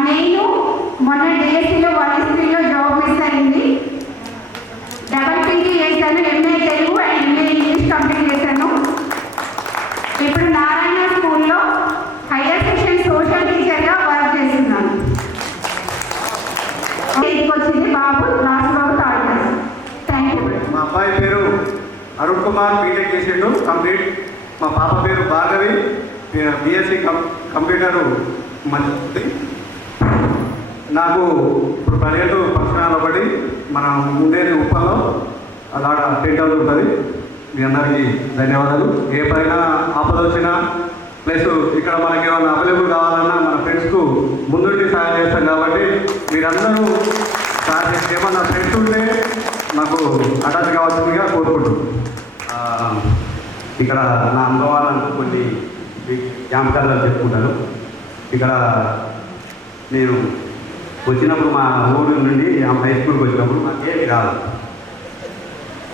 నేను మొన్న డిఎస్సీలో 1 జాబ్ మిస్ అయింది. డబల్ పీజీ చేశాను. MA Telugu and MA English complete చేశాను. ఇప్పుడు నారాయణ స్కూల్లో హైయర్ సెక్షన్ సోషల్ టీచర్గా వర్క్ చేస్తున్నాను. ఇంటికి వచ్చింది బాబు రాసుబాబు తాడు. Thank you. మా అబ్బాయి పేరు అరుణ్ కుమార్, బీటెక్ చేసిండు కంప్లీట్. మా పాప పేరు భార్గవి, బిఎస్సి కంప్యూటర్. మంచి నాకు ఇప్పుడు ప్రజెంట్ పర్సనల్ ఒకటి మనం ఉండేది ఉప్పల్లో, అలాడ టెంట్ హౌస్ ఉంటుంది. మీ అందరికీ ధన్యవాదాలు. ఏ పైన ఆపద వచ్చినా ప్లస్ ఇక్కడ మనకి ఏమైనా అవైలబుల్ కావాలన్నా మన ఫ్రెండ్స్కు ముందుండి సహాయం చేస్తాం. కాబట్టి మీరందరూ ఏమన్నా ఫ్రెండ్స్ ఉంటే నాకు అటాచ్ కావాల్సిందిగా కోరుకుంటున్నాను. ఇక్కడ నా అనుభవాలను కొన్ని జ్ఞాపకాలు చెప్పుకుంటాను. ఇక్కడ నేను వచ్చినప్పుడు మా ఊరి నుండి హై స్కూల్కి వచ్చినప్పుడు మాకేమి రాదు.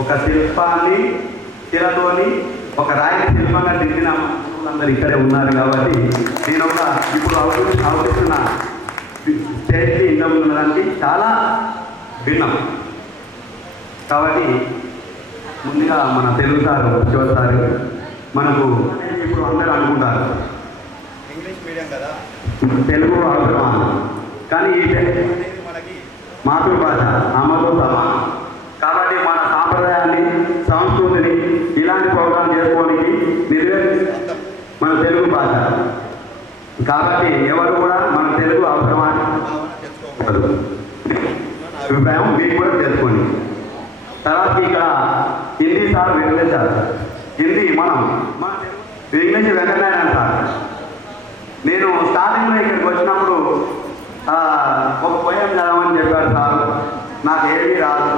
ఒక శిల్పాన్ని శిలతోని ఒక రాయి శిల్పంగా దిద్దిన అందరు ఇక్కడే ఉన్నారు. కాబట్టి నేను ఒక ఇప్పుడు అవతరిస్తున్న స్టేజ్కి ఇంట్లో ఉండడానికి చాలా భిన్నం. కాబట్టి ముందుగా మన తెలుగు సారు శివ సారు మనకు ఇప్పుడు అందరూ అనుకుంటారు ఇంగ్లీష్ మీడియం కదా, తెలుగు అవసరమా, కానీ ఈ తెలుగు అనేది మనకి మాతృభాష, అమ్మతో సమానం. కాబట్టి మన సాంప్రదాయాన్ని సంస్కృతిని ఇలాంటి ప్రోగ్రాం చేసుకోవడానికి నిర్వహిస్తాం మన తెలుగు భాష. కాబట్టి ఎవరు కూడా మన తెలుగు అవసరమా తెలుసుకోకూడదు. అభిప్రాయం మీకు కూడా తెలుసుకోండి. తర్వాత ఇక్కడ హిందీ సార్ వెంకటేశారు. హిందీ మనం ఇంగ్లీష్ వెంకటనారాయణ సార్. నేను స్టార్టింగ్లో ఇక్కడికి వచ్చినప్పుడు ఒక పోయం చదవమని చెప్పారు సార్. నాకు ఏమీ రాదు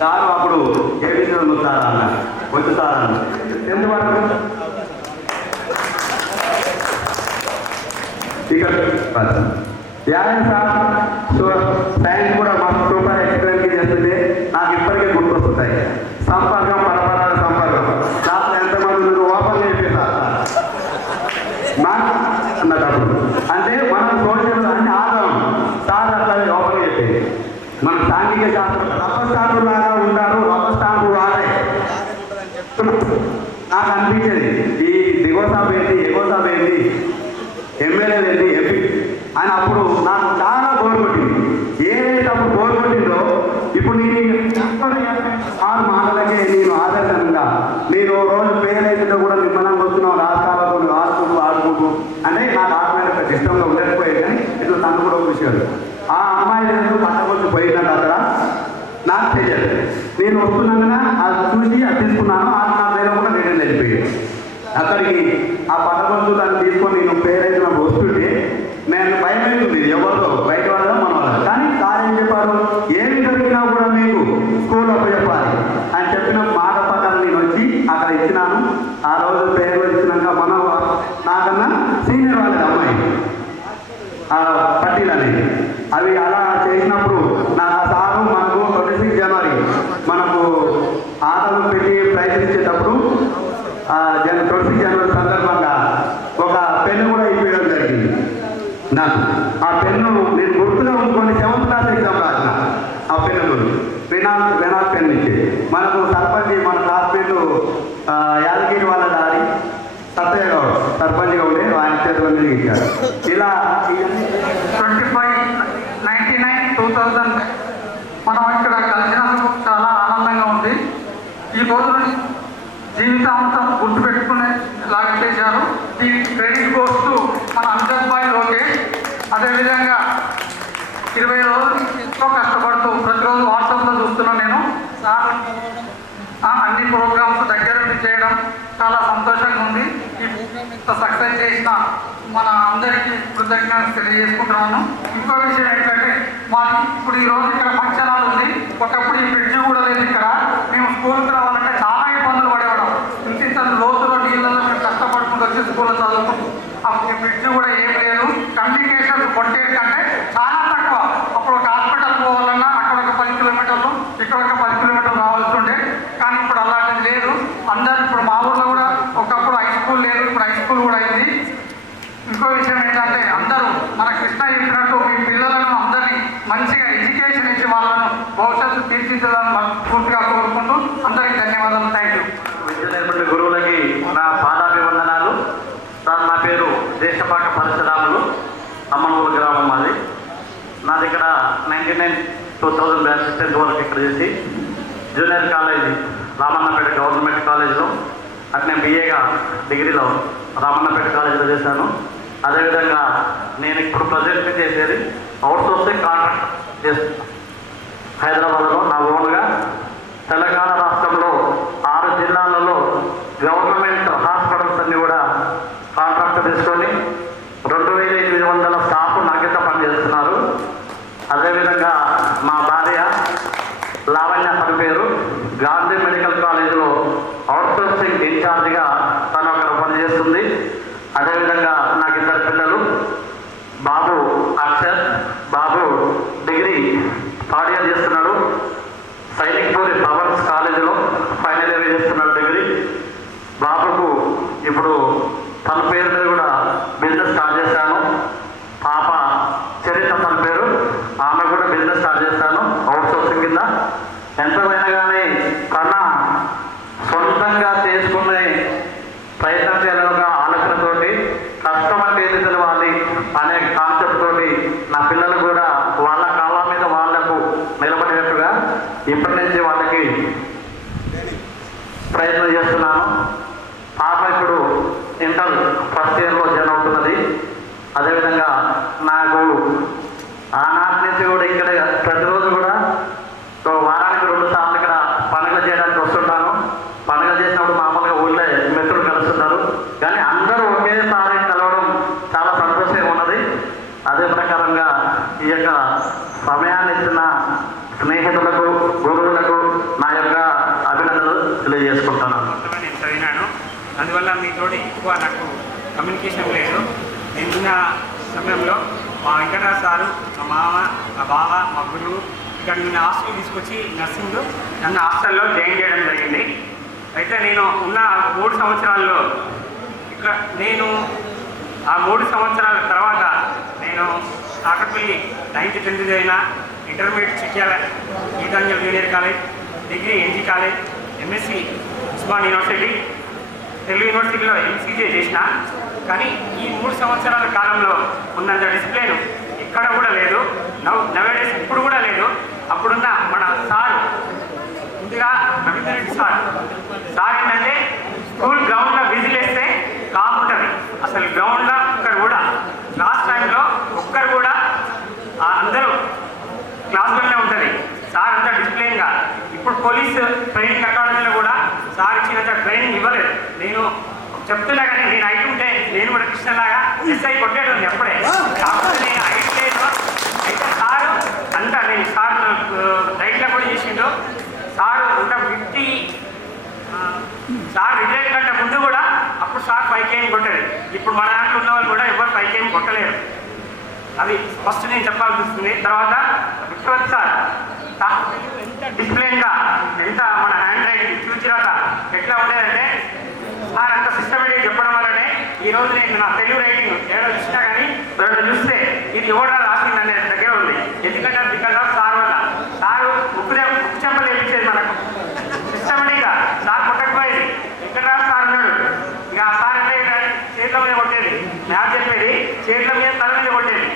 సార్. అప్పుడు ఏమీ నువ్వు సార్ అన్నారు, వచ్చి సార్ అన్నారు. ఎందువరకు ఇక్కడ యాదవ్ సార్ సైన్స్ కూడా మాకు సూపర్ ఎక్స్ప్లెయిన్ చేస్తుంటే నాకు ఇప్పటికే గుర్తొస్తాయి. సంపర్కం, పరపరాల సంపర్కం. దాంట్లో ఎంతమంది ఓపెన్ చేసేసారు నాకు అన్నప్పుడు. అంటే మనం సోషల్ అంటే ఆదాం సార్ అట్లా ఓపెన్ చెప్పేది. మన సాంఘిక శాస్త్రం రబ్బర్ స్టాంపు లాగా ఉంటారు. రబ్బర్ స్టాంపు వాడే నాకు అనిపించేది. ఈ దిగోసాబ్ ఏంటి, ఎగోసాబ్ ఏంటి, ఎమ్మెల్యేలు ఏంటి, ఎంపీ అని అప్పుడు నాకు చాలా బోర్ కొట్టింది. ఏదైతే అప్పుడు బోర్ కొట్టిందో ఇప్పుడు నేను 6 మాటలకే నేను ఆదర్శంగా నేను రోజు పేరైతే కూడా నిమ్మలంగా వస్తున్నాం. రాష్ట్రాలకు ఆడుకుంటూ అంటే నాకు ఆటోమేటిక్గా ఇష్టంగా ఉండకపోయేది. కానీ ఇట్లా తను కూడా వచ్చాడు. ఆ అమ్మాయి పట్టకొచ్చి పోయినాడు అక్కడ నాకు తెలియదు. నేను వస్తున్నాగా అది చూసి అది తీసుకున్నాను. అది నా పేరు కూడా రిటర్న్ వెళ్ళిపోయాడు. అక్కడికి ఆ పట్టకొచ్చు దాన్ని తీసుకొని నేను పేరైతే నాకు వస్తుంటే నేను భయం అవుతుంది. ఎవరితో బయట వాళ్ళ మన వాళ్ళు. కానీ సార్ ఏం చెప్పారు, ఏమి జరిగినా కూడా మీకు స్కూల్ అప్పు చెప్పాలి అని చెప్పిన మాట ప్రకారం నేను వచ్చి అక్కడ ఇచ్చినాను. ఆ రోజు పేరు ఇచ్చినాక మన నాకన్నా సీనియర్ వాళ్ళది అమ్మాయి పట్టీలు అనేది అవి అలా చేసినప్పుడు నాకు ఆ సారు మనకు 26 నాకు ఆ పెన్ను నేను గుర్తుగా ఉంచుకొని 7th క్లాస్ ఎగ్జామ్ రాసిన ఆ పెన్ను వెనాల్ పెన్ నుంచి మనకు సర్పంచ్ మన క్లాస్మేట్లు యాదగిరి వాళ్ళ దారి సత్తయ్య గౌడ్ సర్పంచ్గా ఉండే ఆయన చేతుల మీద ఇచ్చారు. ఇలా 25/99/2000 మనం ఇక్కడ కలిసినందుకు చాలా ఆనందంగా ఉంది. ఈ రోజుని జీవితాంతం గుర్తుపెట్టుకునేలాగా చేశారు. ఈ క్రెడిట్ గోస్ టు మన అంజద్ భాయ్ లోకేష్. అదేవిధంగా 20 రోజులు ఎంతో కష్టపడుతూ ప్రతిరోజు వాట్సాప్లో చూస్తున్నాను నేను. సార్ అన్ని ప్రోగ్రామ్స్ దగ్గర చేయడం చాలా సంతోషంగా ఉంది. ఈ ప్రోగ్రామ్ ఇంత సక్సెస్ చేసిన మన అందరికీ కృతజ్ఞతలు తెలియజేసుకుంటున్నాను. ఇంకో విషయం ఏంటంటే మాకు ఇప్పుడు ఈరోజు ఇక్కడ ఫంక్షన్ హాల్ ఉంది. ఒకప్పుడు ఈ బ్రిడ్జ్ కూడా లేదు ఇక్కడ. మేము స్కూల్కి రావాలంటే చాలా ఇబ్బందులు పడేవాళ్ళం. ఇంత లోతులో నీళ్ళలో మేము కష్టపడుకుంటూ వచ్చి స్కూల్లో చదువుకుంటాం. అప్పుడు ఈ బ్రిడ్జ్ కూడా ఏం లేదు. కమ్యూనికేషన్ కొట్టేది కంటే చాలా తక్కువ. అప్పుడు ఒక హాస్పిటల్ పోవాలన్నా అక్కడ ఒక 10 కిలోమీటర్లు ఇక్కడ ఒక 10 కిలోమీటర్లు రావాల్సి ఉండే. కానీ ఇప్పుడు అలాంటిది లేదు. అందరూ ఇప్పుడు మా ఊళ్ళో కూడా ఒకప్పుడు హై స్కూల్ లేదు, ఇప్పుడు హై స్కూల్ కూడా అయింది. ఇంకో విషయం ఏంటంటే అందరూ మన కృష్ణ చెప్పినట్టు మీ పిల్లలను అందరినీ మంచిగా ఎడ్యుకేషన్ ఇచ్చి వాళ్ళను భవిష్యత్తు తీర్చిదిద్దాలని పూర్తిగా కోరుకుంటూ అందరికీ ధన్యవాదాలు. Thank you. విద్య నేర్పిన గురువులకి నా పాదాభివందనాలు. సార్ నా పేరు దేశపాక పరశురాములు, అమ్మనూరు గ్రామం మాది. నాది ఇక్కడ 99-2000 బ్యాచ్ 10th వరకు ఇక్కడ చేసి జూనియర్ కాలేజ్ రామన్నపేట గవర్నమెంట్ కాలేజ్లో, అట్నే BAగా డిగ్రీలో రామన్నపేట కాలేజీలో చేశాను. అదేవిధంగా నేను ఇప్పుడు ప్రజెంట్ చేసేది అవుట్సోర్సింగ్ కాంట్రాక్ట్ చేస్తాను హైదరాబాద్లో నా ఓన్గా. తెలంగాణ రాష్ట్రంలో 6 జిల్లాలలో గవర్నమెంట్ హాస్పిటల్స్ అన్నీ కూడా కాంట్రాక్ట్ తీసుకొని 2800 స్టాఫ్ నాకింత పనిచేస్తున్నారు. అదేవిధంగా మా భార్య లావణ్య తన పేరు గాంధీ మెడికల్ కాలేజీలో అవుట్సోర్సింగ్ ఇన్ఛార్జిగా తను అక్కడ పనిచేస్తుంది. అదేవిధంగా నాకు 2 పిల్లలు, బాబు అక్షర్, బాబు డిగ్రీ 3rd ఇయర్ చేస్తున్నాడు. సైనిక్పూరి పవర్స్ కాలేజీలో ఫైనల్ ఇయర్ చేస్తున్నాడు డిగ్రీ. బాబుకు ఇప్పుడు తన పేరు మీద కూడా బిజినెస్ స్టార్ట్ చేశాను. పాప చరిత్ర తన పేరు, ఆమె కూడా బిజినెస్ స్టార్ట్ చేశాను అవుట్సోర్సింగ్ కింద. ఎంతమైనా కానీ కన్నా సొంతంగా చేసుకునే ప్రయత్నం చేయాలని ఒక ఆలోచనతోటి కష్టం అంటే ఏది తెలవాలి అనే కాన్సెప్ట్ తోటి నా పిల్లలు కూడా వాళ్ళ కాళ్ళ మీద వాళ్లకు నిలబడేటట్టుగా ఇప్పటి నుంచి వాళ్ళకి ప్రయత్నం చేస్తున్నాను. పాప ఇప్పుడు ఇంటర్ ఫస్ట్ ఇయర్లో జాయిన్ అవుతున్నది. అదేవిధంగా నాకు ఆనాటి నుంచి కూడా ఇక్కడ ప్రతిరోజు కూడా వారానికి 2 సార్లు ఇక్కడ పండుగ చేయడానికి వస్తుంటాను. పండుగ చేసినప్పుడు మామూలుగా ఊళ్ళో మిత్రులు కలుస్తుంటారు. కానీ అందరూ ఒకేసారి కలవడం చాలా సంతోషంగా ఉన్నది. అదే ప్రకారంగా ఈ యొక్క సమయాన్ని ఇచ్చిన స్నేహితులకు, గురువులకు నా యొక్క అభినందనలు తెలియజేసుకుంటున్నాను. నేను చదివినాను, అందువల్ల మీతోటి ఎక్కువ నాకు కమ్యూనికేషన్ లేదు. నిన్న సమయంలో మా వెంకటరావు సారు, మా మామ, మా బావ, మా గురువు ఇక్కడ నిన్న హాస్టల్ తీసుకొచ్చి నన్ను హాస్టల్లో జాయిన్ చేయడం జరిగింది. అయితే నేను ఉన్న 3 సంవత్సరాల్లో ఇక్కడ ఆ 3 సంవత్సరాల తర్వాత నేను కాకపల్లి 9th 10th చదివిన, intermediate Chityala Geetanjali junior college, degree NG college, MSc Osman university, Telugu యూనివర్సిటీలో MCA చేసిన. కానీ ఈ 3 సంవత్సరాల కాలంలో ఉన్నంత డిసిప్లిన్ ఇక్కడ కూడా లేదు. నవేడేస్ ఇప్పుడు కూడా లేదు. అప్పుడున్న మన సార్ ముందుగా రవీంద్రెడ్డి సార్ ఏంటంటే స్కూల్ గ్రౌండ్లో విజిల్ వేస్తే కామ్ ఉంటుంది. అసలు గ్రౌండ్లో ఒక్కరు కూడా లాస్ట్ టైంలో ఒక్కరు కూడా అందరూ క్లాస్లోనే ఉంటుంది. సార్ అంతా డిసిప్లిన్గా. ఇప్పుడు పోలీసు ట్రైనింగ్ అకాడమీలో కూడా సార్ ఇచ్చినంత ట్రైనింగ్ ఇవ్వలేదు. నేను చెప్తున్నా కానీ నేను హైట్ ఉంటే నేను కూడా కృష్ణలాగా SI కొట్టేది ఉంది అప్పుడే. కాకపోతే నేను హైట్ లేదు. అయితే సారు అంతా నేను సార్ రైట్లో కూడా చేసిండు. సార్ అంతా 50 సార్ రిటైర్ కంటే ముందు కూడా అప్పుడు సార్ 5 km కొట్టేది. ఇప్పుడు మన దాంట్లో ఉన్న వాళ్ళు కూడా ఎవరు 5 km కొట్టలేరు. అది ఫస్ట్ నేను చెప్పాల్సి వస్తుంది. తర్వాత విశ్వత్ సార్ ఎంత డిసిప్లిన్గా, ఎంత మన హ్యాండ్ రైటింగ్ ఫ్యూచర్ ఎట్లా ఉండేదంటే సార్ అంత సిస్టమేటిక్ చెప్పడం వల్లనే ఈ రోజు నేను నా తెలుగు రైటింగ్ ఏదో చూసినా కానీ ఎవరైనా చూస్తే ఇది ఎవరు రాసింది అనే దగ్గర ఉంది. ఎందుకంటే బికాస్ ఆఫ్ సార్ వల్ల. సారు ఉప్పు చెప్పలు వేయించేది మనకు సిస్టమేటిక్గా. సార్ కొట్టకపోయేది. వెంకటరావు సార్ ఉన్నాడు, ఇక ఆ సార్ అంటే చేతుల మీద కొట్టేది, మ్యాథ్స్ చెప్పేది చేతుల మీద తల మీద కొట్టేది.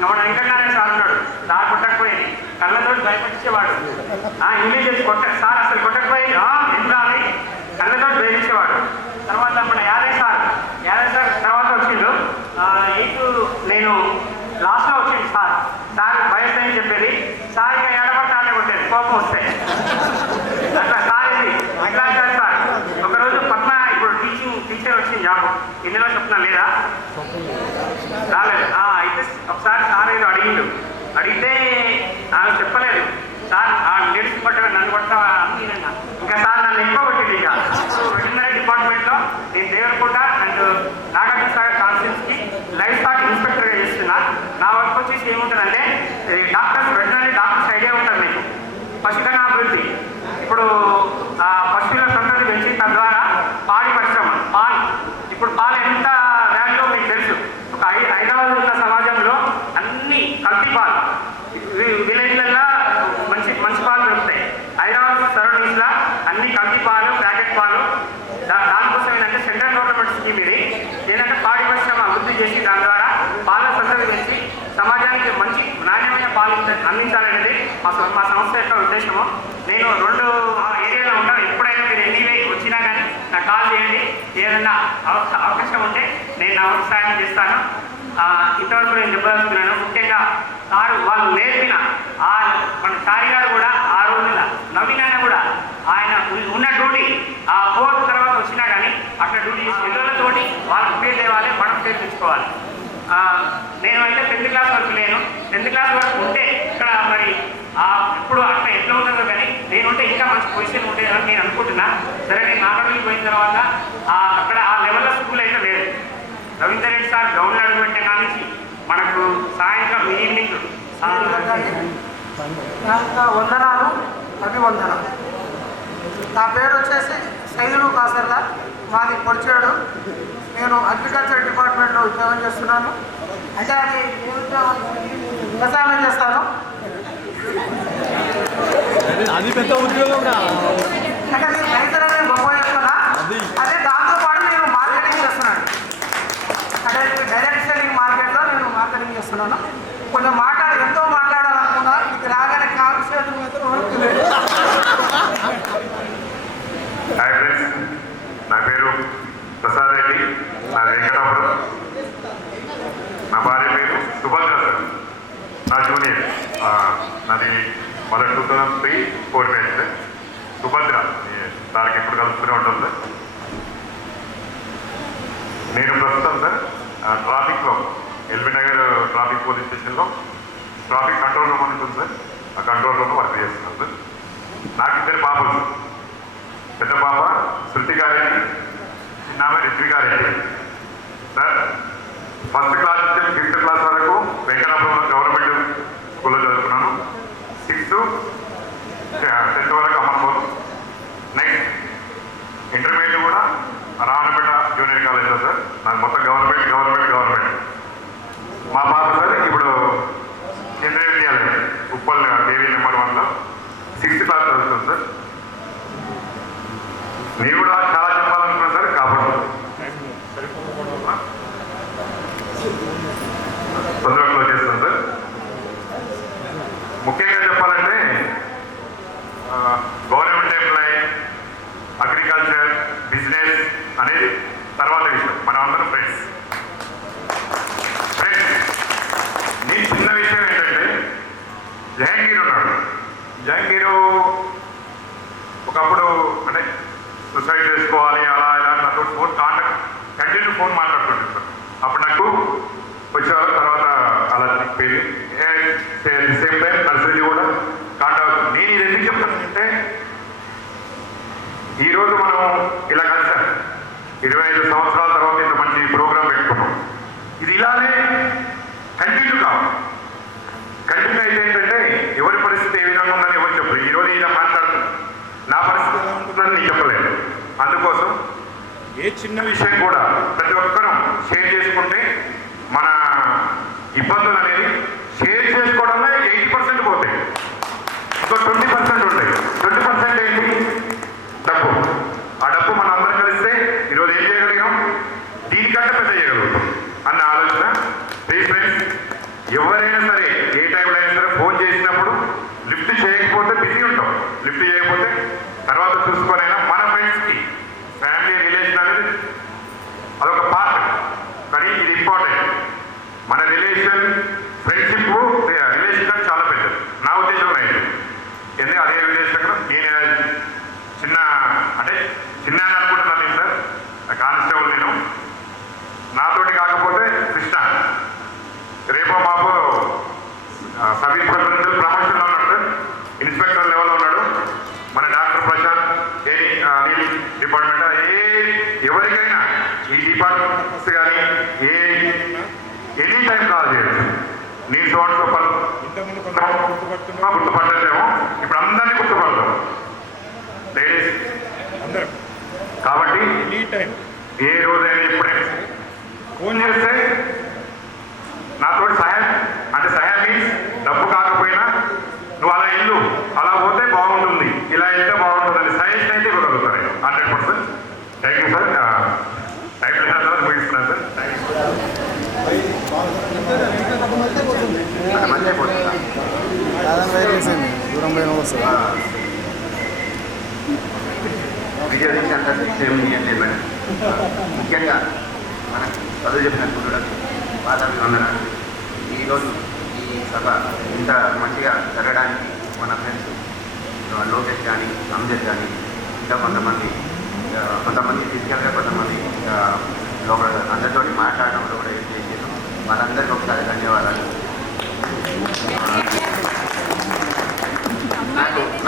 మన వెంకటనారాయణ సార్ ఉన్నాడు, సార్ కొట్టకపోయేది, కళ్ళతో భయపట్టించేవాడు. ఇంగ్లీష్ సార్ అసలు కొట్టకపోయేది, ఎందుకు అని కళ్ళతో భయపించేవాడు. తర్వాత మన యాదవ్ సార్ తర్వాత వచ్చిండు 8th నేను లాస్ట్లో వచ్చింది సార్. సార్ వయసు అని చెప్పేది, సార్ ఇంకా ఏడపడతానే కొట్టేది కోపం వస్తే. అట్లా సార్ ఇది వెంకటాచార్య సార్. ఒకరోజు పద్మ ఇప్పుడు టీచర్ వచ్చింది జాబ్, ఎన్నెలో చెప్తున్నా లేదా రాలేదు. అయితే ఒకసారి సార్ ఏదో అడిగితే నాకు చెప్పలేదు. సార్ లేడీస్ పట్టగా నన్ను కొడతావా అన్నీనన్నా. ఇంకా సార్ నన్ను ఎక్కువ కొట్టింది. ఇక వెటర్నరీ డిపార్ట్మెంట్లో నేను దేవరకోట అండ్ నాగార్జున సాగర్ కాన్స్టిట్యూన్సీకి లైఫ్ స్టాక్ ఇన్స్పెక్టర్గా చేస్తున్నా. నా వర్క్ వచ్చేసి ఏముంటుందంటే డాక్టర్స్, వెటర్నరీ డాక్టర్స్ ఐడియా ఉంటుంది మీకు, పశుధన అభివృద్ధి. ఇప్పుడు పశువుల సంతతి పెంచి తద్వారా పాడి పరిశ్రమ, పాలు. ఇప్పుడు పాలు ఎంత వాల్యూ మీకు తెలుసు. ఒక హైదరాబాద్ ఉన్న సమాజంలో అన్ని కల్తీ పాలు, విలేజ్లలో మంచి పాలు దొరుకుతాయి. హైదరాబాద్ సరౌండింగ్స్లో అన్ని కల్తీ పాలు, ప్యాకెట్ పాలు. దానికోసం ఏంటంటే సెంట్రల్ గవర్నమెంట్ స్కీమ్ ఇది. ఏంటంటే పాడి పరిశ్రమ అభివృద్ధి చేసి దాని ద్వారా పాల సంతతి పెంచి సమాజానికి మంచి నాణ్యమైన పాలు అందించాలనేది మా సంస్థ యొక్క ఉద్దేశము. నేను 2 ఏరియాలో ఉంటాను. ఎప్పుడైనా మీరు ఎన్నీవే వచ్చినా కానీ నాకు కాల్ చేయండి. ఏదైనా అవకాశం ఉంటే నేను నా సాయం చేస్తాను. ఇంతవరకు నేను చెప్పదలుచుకున్నాను. ముఖ్యంగా సార్ వాళ్ళు నేర్పిన మన సాయి గారు కూడా ఆ రోజున నవీనైనా కూడా ఆయన ఉన్న డ్యూటీ 4th తర్వాత వచ్చినా కానీ అట్లా డ్యూటీ చేసి పిల్లలతోటి వాళ్ళకి పేరు తేవాలి, మనం పేరు తెచ్చుకోవాలి. నేను అయితే 10th క్లాస్ వరకు లేను. 10th క్లాస్ వరకు ఉంటే ఇక్కడ మరి ఇప్పుడు అట్లా ఎట్లా ఉంటుందో కానీ నేనుంటే ఇంకా మంచి పొజిషన్ ఉండేదని నేను అనుకుంటున్నా. సరే, నేను నాగడికి పోయిన తర్వాత అక్కడ ఆ లెవెల్లో స్కూల్ అయితే లేదు. రవీందర్ రెడ్డి సార్ గ్రౌండ్ అడుగుపెట్టే కానీ మనకు సాయంత్రం ఈవినింగ్ వందనాలు, అభివందనాలు. నా పేరు వచ్చేసి సైదులు కాసర్ల, మాది పొడిచాడు. నేను అగ్రికల్చర్ డిపార్ట్మెంట్లో ఉద్యోగం చేస్తున్నాను. అంటే అది వ్యవసాయం చేస్తాను. అది పెద్ద ఉద్యోగం. అంటే నేను రైతులని గొప్ప చేస్తున్నా. అదే దాంతోపాటు నేను మార్కెటింగ్ చేస్తున్నాను. అంటే డైరెక్ట్ సెల్లింగ్ మార్కెట్లో నేను మార్కెటింగ్ చేస్తున్నాను. కొంచెం ఎంతో మాట్లాడాలనుకున్నా, ఇది రాగానే కాలు చేతులు మాత్రం వణుకులేదు. హాయ్ ఫ్రెండ్స్, నా పేరు ప్రసాద్ రెడ్డి, నాది వెంకటాపురం. నా భార్య పేరు సుభద్ర సార్, నా జూనియర్. నాది మళ్ళీ 2003-4 బ్యాచ్. సుభద్ర సార్కి ఎప్పుడు కలుస్తూనే ఉంటుంది సార్. నేను ప్రస్తుతం సార్ ట్రాఫిక్లో ఎల్బీ నగర్ ట్రాఫిక్ పోలీస్ స్టేషన్లో ట్రాఫిక్ కంట్రోల్ రూమ్ అని ఉంటుంది సార్. ఆ కంట్రోల్ రూమ్లో వర్క్ చేస్తున్నాను సార్. నాకు 2 పాపలు సార్. పెద్ద పాప శృతి గారెడ్డి, చిన్న ఆమె రిత్వి గారెడ్డి సార్. 1st క్లాస్ నుంచి 5th క్లాస్ వరకు వెంకటాపురం గవర్నమెంట్ స్కూల్లో చదువుకున్నాను. 6th 10th వరకు అమ్మకోలు. నెక్స్ట్ ఇంటర్మీడియట్ కూడా రావణపేట జూనియర్ కాలేజ్లో సార్. నాకు మొత్తం గవర్నమెంట్. మా పాప సార్ ఇప్పుడు కేంద్రీయ విద్యాలయం ఉప్పల్ దేవి నెంబర్ 1లో 6th క్లాస్ చదువుతుంది సార్. నేను కూడా చాలా చెప్పాలనుకున్నాను సార్, కాబట్టి తొందరగా క్లోజ్ చేస్తాను సార్. ముఖ్యంగా చెప్పాలంటే గవర్నమెంట్ ఎంప్లాయీ, అగ్రికల్చర్, బిజినెస్ అనేది తర్వాత విషయం. మనం అందరం ఫ్రెండ్స్. నేను చిన్న విషయం ఏంటంటే జహంగీర్ ఉన్నాడు. జహంగీరు ఒకప్పుడు అంటే సూసైడ్ చేసుకోవాలి అలా ఇలా నాతో కంటిన్యూ ఫోన్ మాట్లాడుతుంటాను సార్. అప్పుడు నాకు వచ్చేవాళ్ళ తర్వాత అలా సేమ్ టైం నర్సరీ కూడా కాంటాక్ట్. నేను ఇది ఎందుకు చెప్తానంటే ఈరోజు మనం ఇలా కలిసాం, 25 సంవత్సరాల తర్వాత ఇంత మంచి ప్రోగ్రాం పెట్టుకున్నాం. ఇది ఇలానే కంటిన్యూ కావాలి. కంటిన్యూ అయితే ఏంటంటే ఎవరి పరిస్థితి ఏ విధంగా ఉందని ఎవరు చెప్పరు. ఈరోజు ఇలా మాట్లాడుతుంది, నా పరిస్థితి ఎలా ఉంటుందని నేను చెప్పలేదు. అందుకోసం ఏ చిన్న విషయం కూడా ప్రతి ఒక్కరం షేర్ చేసుకుంటే మన ఇబ్బందులు అనేది షేర్ చేసుకోవడంలో 80% పోతాయి, ఇంకో 20% ఉంటాయి. 20% ఏంటి? డబ్బు. ఆ డబ్బు మనం అందరం కలిస్తే ఈరోజు ఏం చేయగలిగాం, దీనికంటే పెద్ద చేయగలుగుతాం అన్న ఆలోచన. ప్లీజ్ ఫ్రెండ్స్, ఎవరైనా సరే ఏ టైంలో అయినా సరే ఫోన్ చేసినప్పుడు లిఫ్ట్ చేయకపోతే బిజీ ఉంటాం, లిఫ్ట్ చేయకపోతే తర్వాత చూసుకొనైనా మన ఫ్రెండ్స్కి ఫ్యామిలీ రిలేషన్ అనేది అదొక పార్ట్, కానీ ఇది ఇంపార్టెంట్. మన రిలేషన్ ఫ్రెండ్షిప్ రిలేషన్ చాలా పెద్దది నా ఉద్దేశంలో అయితే. ఎందుకంటే అదే రిలేషన్ నేను చిన్న అంటే చిన్న అనుకుంటున్నాను సార్, కానిస్టేబుల్ నేను, నాతోటి కాకపోతే కృష్ణ రేపో మాపో సబ్ ఇన్స్పెక్టర్ ప్రమోషన్లో ఉన్నాడు సార్, ఇన్స్పెక్టర్ లెవెల్లో ఉన్నాడు. మన డాక్టర్ ప్రశాంత్ డిపార్ట్మెంట్ ఎవరికైనా ఈ డిపార్ట్మెంట్స్ కానీ ఎనీ టైం కాల్ చేయొచ్చు. నేను సోన్తో గుర్తుపట్టలేమో, ఇప్పుడు అందరినీ గుర్తుపడతాం లేడీస్. కాబట్టి ఏ రోజైనా ఎప్పుడైనా ఫోన్ చేస్తే నాతో సహాయం, అంటే సహాయం మీన్స్ డబ్బు కాకపోయినా నువ్వు అలా ఇల్లు అలా పోతే బాగుంటుంది, ఇలా వెళ్తే బాగుంటుంది అని సజెషన్ అయితే ఇవ్వగలుగుతాను నేను 100%. Thank you sir. టైం లేదు ముగిస్తున్నాను సార్. విజయదీక్ష అంటే ఏంటి మేడం, ముఖ్యంగా మనకు చదువు చెప్పిన గురువులకు పాదాభివందనాలు. ఈరోజు ఈ సభ ఇంత మంచిగా జరగడానికి మన ఫ్రెండ్స్ లోకేష్ కానీ అమ్జద్ కానీ ఇంకా కొంతమంది ఫిజికల్గా కొంతమంది లోపల అందరితో మాట్లాడడంలో కూడా ఏం చేసారు, వాళ్ళందరికీ ఒకసారి ధన్యవాదాలు.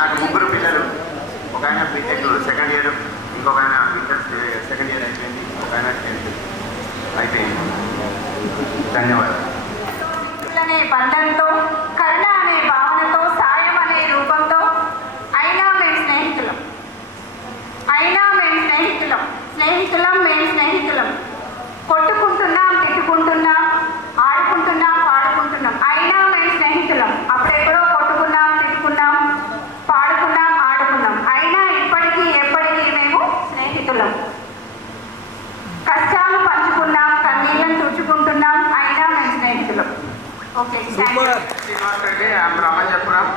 నాకు ముగ్గురు పిల్లలు, ఒక ఆయన బీటెక్ సెకండ్ ఇయర్, ఇంకొక ఆయన ఇంటర్ సెకండ్ ఇయర్ అయిపోయింది, ఒక ఆయన 10th అయిపోయింది. ధన్యవాదాలు. అనే బంధంతో, కరుణ అనే భావనతో, సాయం అనే రూపంతో అయినా మేము స్నేహితులం, అయినా మేము స్నేహితులం, స్నేహితులం మేము స్నేహితులం, కొట్టుకుంటున్నాం, తిట్టుకుంటున్నాం, ఆడుకుంటున్నాం, పాడుకుంటున్నాం, అయినా మేము స్నేహితులం. అప్పుడెప్పుడో కొట్టుకున్నాం, తిట్టుకున్నాం, పాడుకున్నాం, ఆడుకున్నాం, అయినా ఇప్పటికీ ఎప్పటికీ మేము స్నేహితులం. కష్టాలు పంచుకున్నాం, కన్నీళ్ళను తుడుచుకుంటున్నాం, అయినా మేము స్నేహితులం. Okay, Srinivas Reddy, I'm Ramanjapuram.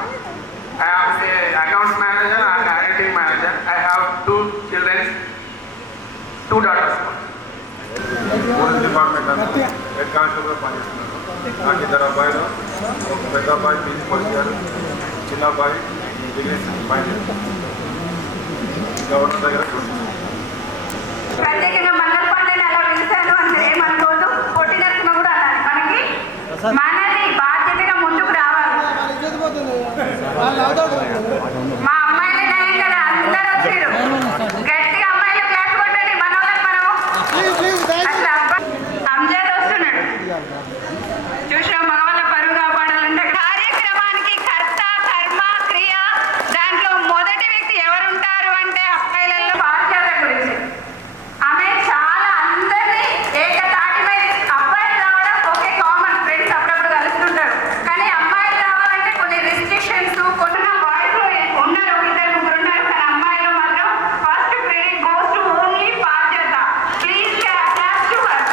I am the accounts manager and editing manager. I have 2 children, 2 daughters. Police department అంతా హెడ్ కానిస్టేబుల్గా పనిచేస్తున్నాను. నాకు 2 అబ్బాయిలు, ఒక పెద్ద అబ్బాయి పీజీ పొలిచారు, చిన్న అబ్బాయి డిగ్రీ పనిచేస్తున్నాను. గవర్నర్ దగ్గర ప్రత్యేకంగా మండల పండుగ అలా పిలిచాను అంటే ఏమనుకోదు, పొట్టి నరసింహ కూడా అన్నారు. మనకి మనది బాధ్యతగా ముందుకు రావాలి. మా అమ్మాయిలే నయం కదా, అందరూ వచ్చారు. గట్టిగా అమ్మాయిలు క్లాస్ కొట్టండి, మన వాళ్ళకి మనం. అట్లా అమ్జద్ వస్తున్నాడు, చూసాం. మగవాళ్ళ పరువు కాపాడాలంటే కార్యక్రమానికి కర్త, కర్మ, క్రియ, దాంట్లో మొదటి వ్యక్తి ఎవరుంటారు అంటే అబ్బాయిలలో పారిజాత గురించి. ఆమె చాలా అందరినీ ఏకతాటి మీద, అబ్బాయిలు రావడం ఓకే కామన్, ఫ్రెండ్స్ అప్పుడప్పుడు కలుస్తుంటారు, కానీ అమ్మాయిలు రావాలంటే కొన్ని రిస్ట్రిక్షన్స్, కొన్ని బాయ్స్ ఉన్నారు, 2-3 ఉన్నారు, కానీ అమ్మాయిలు మాత్రం first credit goes to only Parijata. Please claps to her.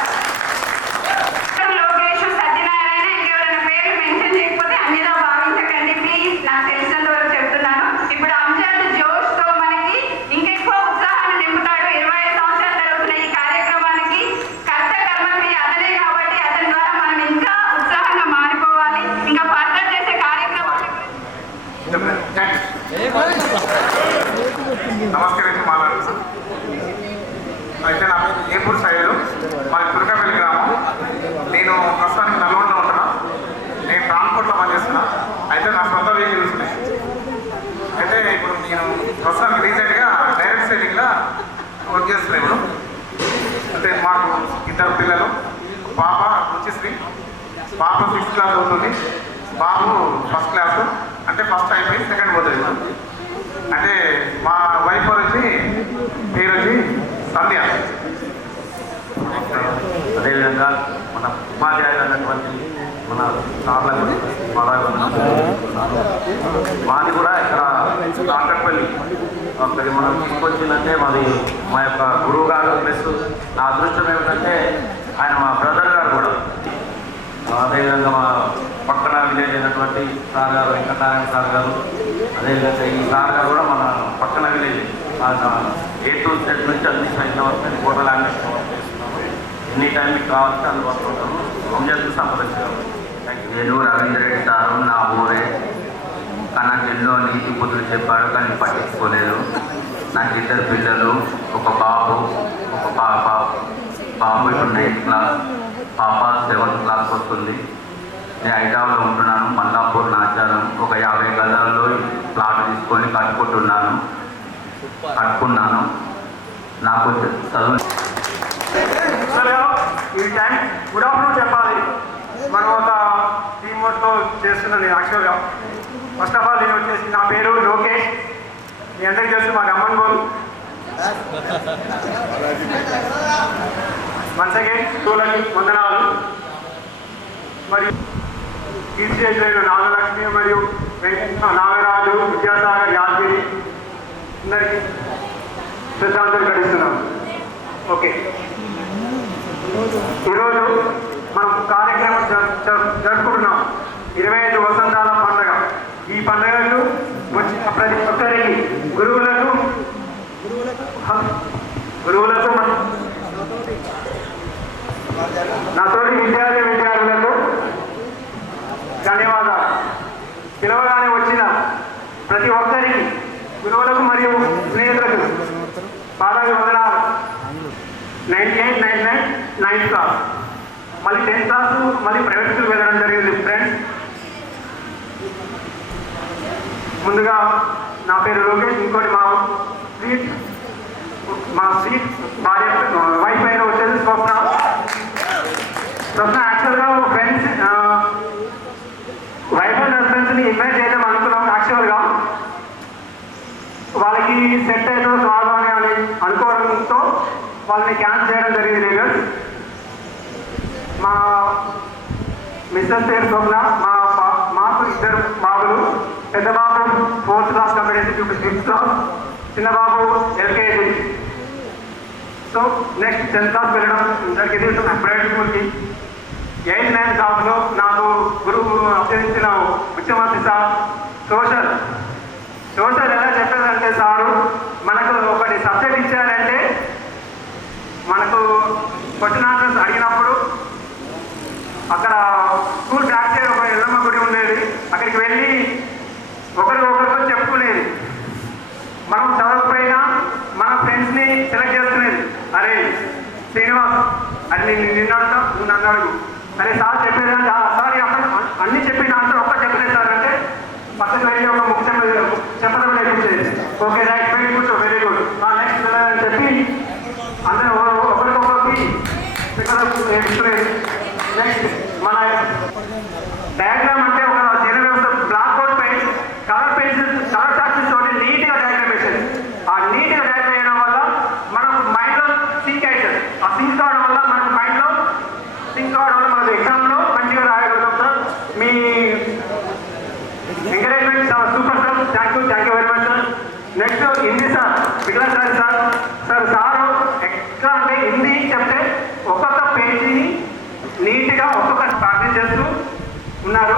Lokesh, Satyanarayana, ఇంకెవరైనా పేర్లు మెన్షన్ చేయకపోతే అన్యదా భావించకండి ప్లీజ్, నాకు తెలిసినంత వరకు చెప్తున్నాను. ఇప్పుడు అమ్జద్ జోష్తో మనకి ఇంకెక్కువ ఉత్సాహాన్ని నింపుతాడు. 25 సంవత్సరాలు జరుగుతున్న ఈ కార్యక్రమానికి కర్త కర్మక్రియ అతనే కాబట్టి అతని ద్వారా మనం ఇంకా ఉత్సాహంగా మారిపోవాలి. ఇంకా ఫర్దర్ చేసే కార్యక్రమాలు నమస్కరించి మాట్లాడుతున్నాను. అయితే నా పేరు ఏపూర్ సైడు, మాది తురకపల్లి గ్రామం. నేను ప్రస్తుతానికి నల్గొండలో ఉంటున్నా. నేను ట్రాన్స్పోర్ట్లో పనిచేస్తున్నా. అయితే నా సొంత వెహికల్స్ ఉన్నాయి. అయితే ఇప్పుడు నేను ప్రస్తుతానికి రీసెంట్గా డైరెక్ట్ సెట్టింగ్లో వర్క్ చేస్తున్నాను. ఇప్పుడు అంటే మాకు 2 పిల్లలు, పాప రుచిశ్రీ, పాప 6th క్లాస్ అవుతుంది, బాబు 1st క్లాస్, అంటే ఫస్ట్ అయిపోయి సెకండ్ పోతుంది. అంటే మా వైఫ్ వచ్చి పేరు వచ్చి సంధ్య. కాకట్పల్లి అక్కడి మనం తీసుకొచ్చిందంటే మాది మా యొక్క గురువు గారు ప్లస్ నా అదృష్టం ఏమిటంటే ఆయన మా బ్రదర్ గారు కూడా. అదేవిధంగా మా పక్కన విలేజ్ అయినటువంటి సార్ గారు వెంకటనారాయణ సార్ గారు, అదేవిధంగా ఈ సార్ గారు కూడా మన పక్కన విలేజ్ A to Z నుంచి అన్ని సైన్ల వరకు ఫోటో లాంగ్వేజ్ చేస్తున్నాము. ఎనీ టైం మీకు కావాలంటే అందుబాటులో ఉంటాము. అంజలి సంప్రదించాము. నేను రవీంద్ర రెడ్డి సారు నా ఊరే, కానీ నాకు ఎన్నో నీతి బుద్ధులు చెప్పాడు కానీ పట్టించుకోలేదు. నాకు 2 పిల్లలు, ఒక బాబు ఒక పాప. బాబు ఇప్పుడు 9th క్లాస్, పాప 7th క్లాస్ వస్తుంది. నేను హైదరాబాద్లో ఉంటున్నాను, మల్లాపూర్ నాచారం. ఒక 50 గజాల్లో ప్లాట్ తీసుకొని కట్టుకున్నాను. నాకు చదువు ఈ టైం గుడ్ ఆఫ్టర్నూన్ చెప్పాలి. మనం ఒక టీమ్ వర్క్లో చేస్తున్నాను యాక్చువల్గా. ఫస్ట్ ఆఫ్ ఆల్ నేను వచ్చేసి నా పేరు లోకేష్. మీ అందరికీ తెలుసు మా అమ్మన్ గోల్. వన్స్ అగైన్ స్కూళ్ళకి వందనాలు. మరియు కీర్తిశేషులైన నాగలక్ష్మి మరియు నాగరాజు, విద్యాసాగర్, యాదగిరి అందరికీ శ్రద్ధాంజలి ఘటిస్తున్నాం. ఓకే, ఈరోజు మనం కార్యక్రమం జరుపుకుంటున్నాం 25 వసంతాల పండుగ. ఈ పండుగకు వచ్చిన ప్రతి ఒక్కరికి గురువులకు నాతోటి విద్యార్థులకు ధన్యవాదాలు. పిలవగానే వచ్చిన ప్రతి ఒక్కరికి గురువులకు మరియు స్నేహితులకు పాదాలు వందనాలు. 98, 99, 9th క్లాస్, మళ్ళీ 10th క్లాస్, మళ్ళీ ప్రైవేట్ స్కూల్ వెళ్ళడం జరిగింది ఫ్రెండ్స్. ముందుగా నా పేరు లోకేష్. ఇంకోటి మా స్వీట్ భార్య వైఫ్ అయిన వచ్చేసి స్వప్న. యాక్చువల్గా ఫ్రెండ్స్ వైఫ్ అండ్ హస్బెండ్స్ని ఇన్వైట్ చేద్దాం అనుకున్నాం. యాక్చువల్గా వాళ్ళకి సెట్ అయితే కాదు అని అనుకోవడంతో వాళ్ళని క్యాన్సిల్ చేయడం జరిగింది. లీగల్ మా మిస్సెస్ పేరు స్వప్న. మాకు 2 బాబులు. పెద్ద బాబు 4th class complete, 5th class. చిన్న బాబు LKG. So next 10th class వెళ్ళడం జరిగింది ప్రైవేట్ స్కూల్కి. 8th, 9th క్లాస్లో నాకు గురువు అభ్యసించిన ముఖ్యమంత్రి సార్ సోషల్ ఎలా చెప్పారంటే, సారు మనకు ఒకటి సబ్జెక్ట్ ఇచ్చారంటే మనకు క్వశ్చన్ ఆన్సర్స్ అడిగినప్పుడు అక్కడ స్కూల్ బ్యాక్ సైడ్ ఒక ఎల్లమ్మ గుడి ఉండేది. అక్కడికి వెళ్ళి ఒకరికొకరితో చెప్పుకునేది. మనం చదవకపోయినా మన ఫ్రెండ్స్ని సెలెక్ట్ చేసుకునేది. అరే శ్రీనివాస్, అది నిన్ను అడుగుతా, నువ్వు నన్ను అడుగు. అరే సార్ చెప్పేది సార్ అన్ని చెప్పిన ఆన్సర్ ఒక్క చెప్పలేదు సార్ అంటే పక్కన వెళ్ళి ఒక ముఖ్య చెప్పడం నేర్పించేది. Okay right, very good, very good, next వెళ్ళాలని చెప్పి అందరూ ఒకరికొకరికి నేర్చుకునేది. నెక్స్ట్ మన డయాగ్రామ్ అంటే ఒక జీరో వ్యవస్థ బ్లాక్ బోర్డ్ పై కలర్ చార్ట్స్ తోటి నీట్గా డయాగ్రామ్ వేసేది. ఆ నీట్గా డయాగ్రామ్ వేయడం వల్ల మనకు మైండ్లో సింక్ అవుతుంది. ఆ సింక్ కావడం వల్ల మనకు మైండ్లో సింక్ కావడం వల్ల మనకు ఎగ్జామ్లో మంచిగా రాయగలుగుతాం సార్. మీ encouragement super sir. Thank you very much sir. Next Hindi sir, Vikalachari sir. Sir ఎట్లా అంటే హిందీ చెప్తే ఒక్కొక్క పేజీని నీట్గా ఒక్కొక్క ప్రాక్టీస్ చేస్తూ ఉన్నారు.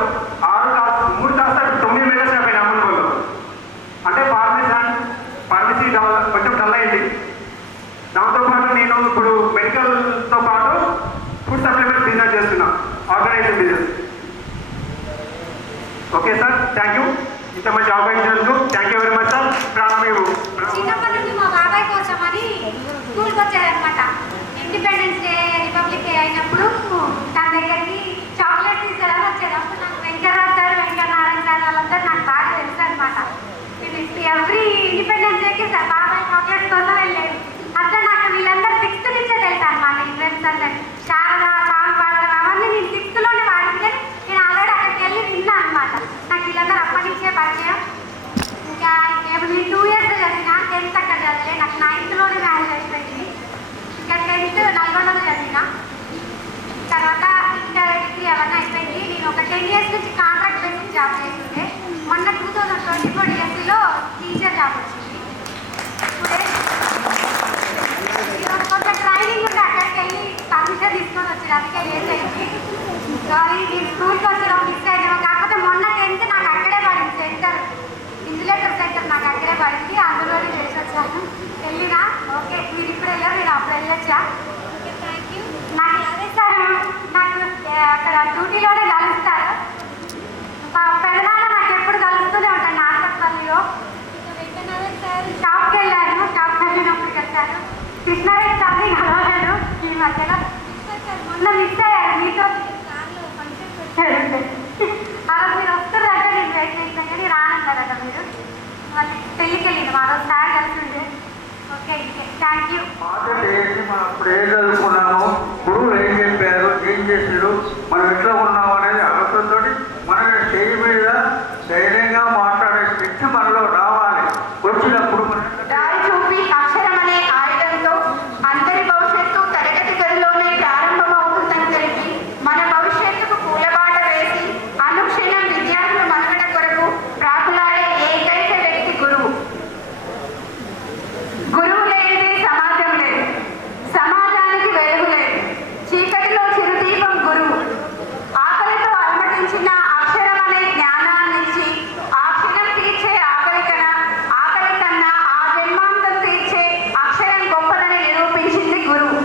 3 క్లాస్ 9 మెంబర్స్ అయిపోయిన అమ్మలో. అంటే ఫార్మసీ కొంచెం డల్ అయింది. దాంతోపాటు నేను ఇప్పుడు మెడికల్తో పాటు ఫుడ్ సప్లిమెంట్ బిజినెస్ చేస్తున్నా, organizing business. Okay sir, thank you. ఇంత మంచి organization thank you very much sir. చిన్నప్పటి నుండి మా బాబాయ్ కోసం అని స్కూల్కి వచ్చారనమాట. ఇండిపెండెన్స్ డే, రిపబ్లిక్ డే అయినప్పుడు తన దగ్గరికి చాక్లెట్ తీసుకెళ్ళని వచ్చేది. అప్పుడు నాకు వెంకటరాజ్ సార్, వెంకటనారాయణ సార్ వాళ్ళందరూ నాకు బాగా తెలుసు అనమాట. ఎవ్రీ ఇండిపెండెన్స్ డేకి సార్ బాబాయ్ చాక్లెట్ కోసం వెళ్ళేది. అట్లా నాకు వీళ్ళందరూ 6th నుంచే తెలుసు అనమాట. ఈ ఫ్రెండ్స్ అందరు శారదా, సాంగ్ పాడడం అవన్నీ నేను 6th లోనే వాడింది. నేను ఆల్రెడీ అక్కడికి వెళ్ళి విన్నా అనమాట. నాకు వీళ్ళందరూ అప్పటి నుంచే పరిచయం. ఇంకా నేను 2 years చదివిన, 10th అక్కడ చదివే. నాకు 9th లోనే మ్యారేజ్ అయిపోయింది. ఇంకా 10th నల్గొండలో చదివిన. తర్వాత ఇంకా డిగ్రీ అవన్నీ అయిపోయింది. ఒక 10 years నుంచి కాంట్రాక్ట్ బేసిక్ జాబ్ చేస్తుండే. మొన్న 2024 DSCలో టీచర్ కృష్ణారెడ్డి సార్ని కలవలేదు ఈ మధ్యలో. మొన్న మిస్ అయ్యారు మీతో. ఆ రోజు మీరు వస్తారంటే నేను వెయిట్ చేసినా కానీ రానన్నారట మీరు. మళ్ళీ పెళ్ళికి వెళ్ళింది మా రోజు సార్ కలిసి ఉండే. Okay thank you. మనం ఇప్పుడు ఏం చదువుకున్నాము, గురువులు ఏం చెప్పారు, ఏం చేశారు, మనం ఎట్లా ఉన్నాము అనేది ఆలోచనతో మనమే స్టేజ్ మీద ధైర్యంగా మాట్లాడే శక్తి మనలో రావాలి. వచ్చినప్పుడు రాయి చూపి అక్షరం అనే ఆయుధంతో అందరి భవిష్యత్తు తరగతి గదిలోనే ప్రారంభమవుతుందని తెలిపి మన భవిష్యత్తుకు పూలబాట వేసి అనుక్షణం విద్యార్థుల మనుగడ కొరకు ప్రాకులాడే ఏకైక వ్యక్తి గురువు. గురువు లేనిదే సమాజం లేదు, సమాజానికి వెలుగు లేదు. చీకటిలో చిరుదీపం గురువు. ఆకలితో అలమటించిన అక్షరం అనే జ్ఞానాన్నిచ్చి ఆ క్షణం తీర్చే ఆకలి కన్నా ఆ జన్మాంతం తీర్చే అక్షరం గొప్పదని నిరూపించింది గురువు.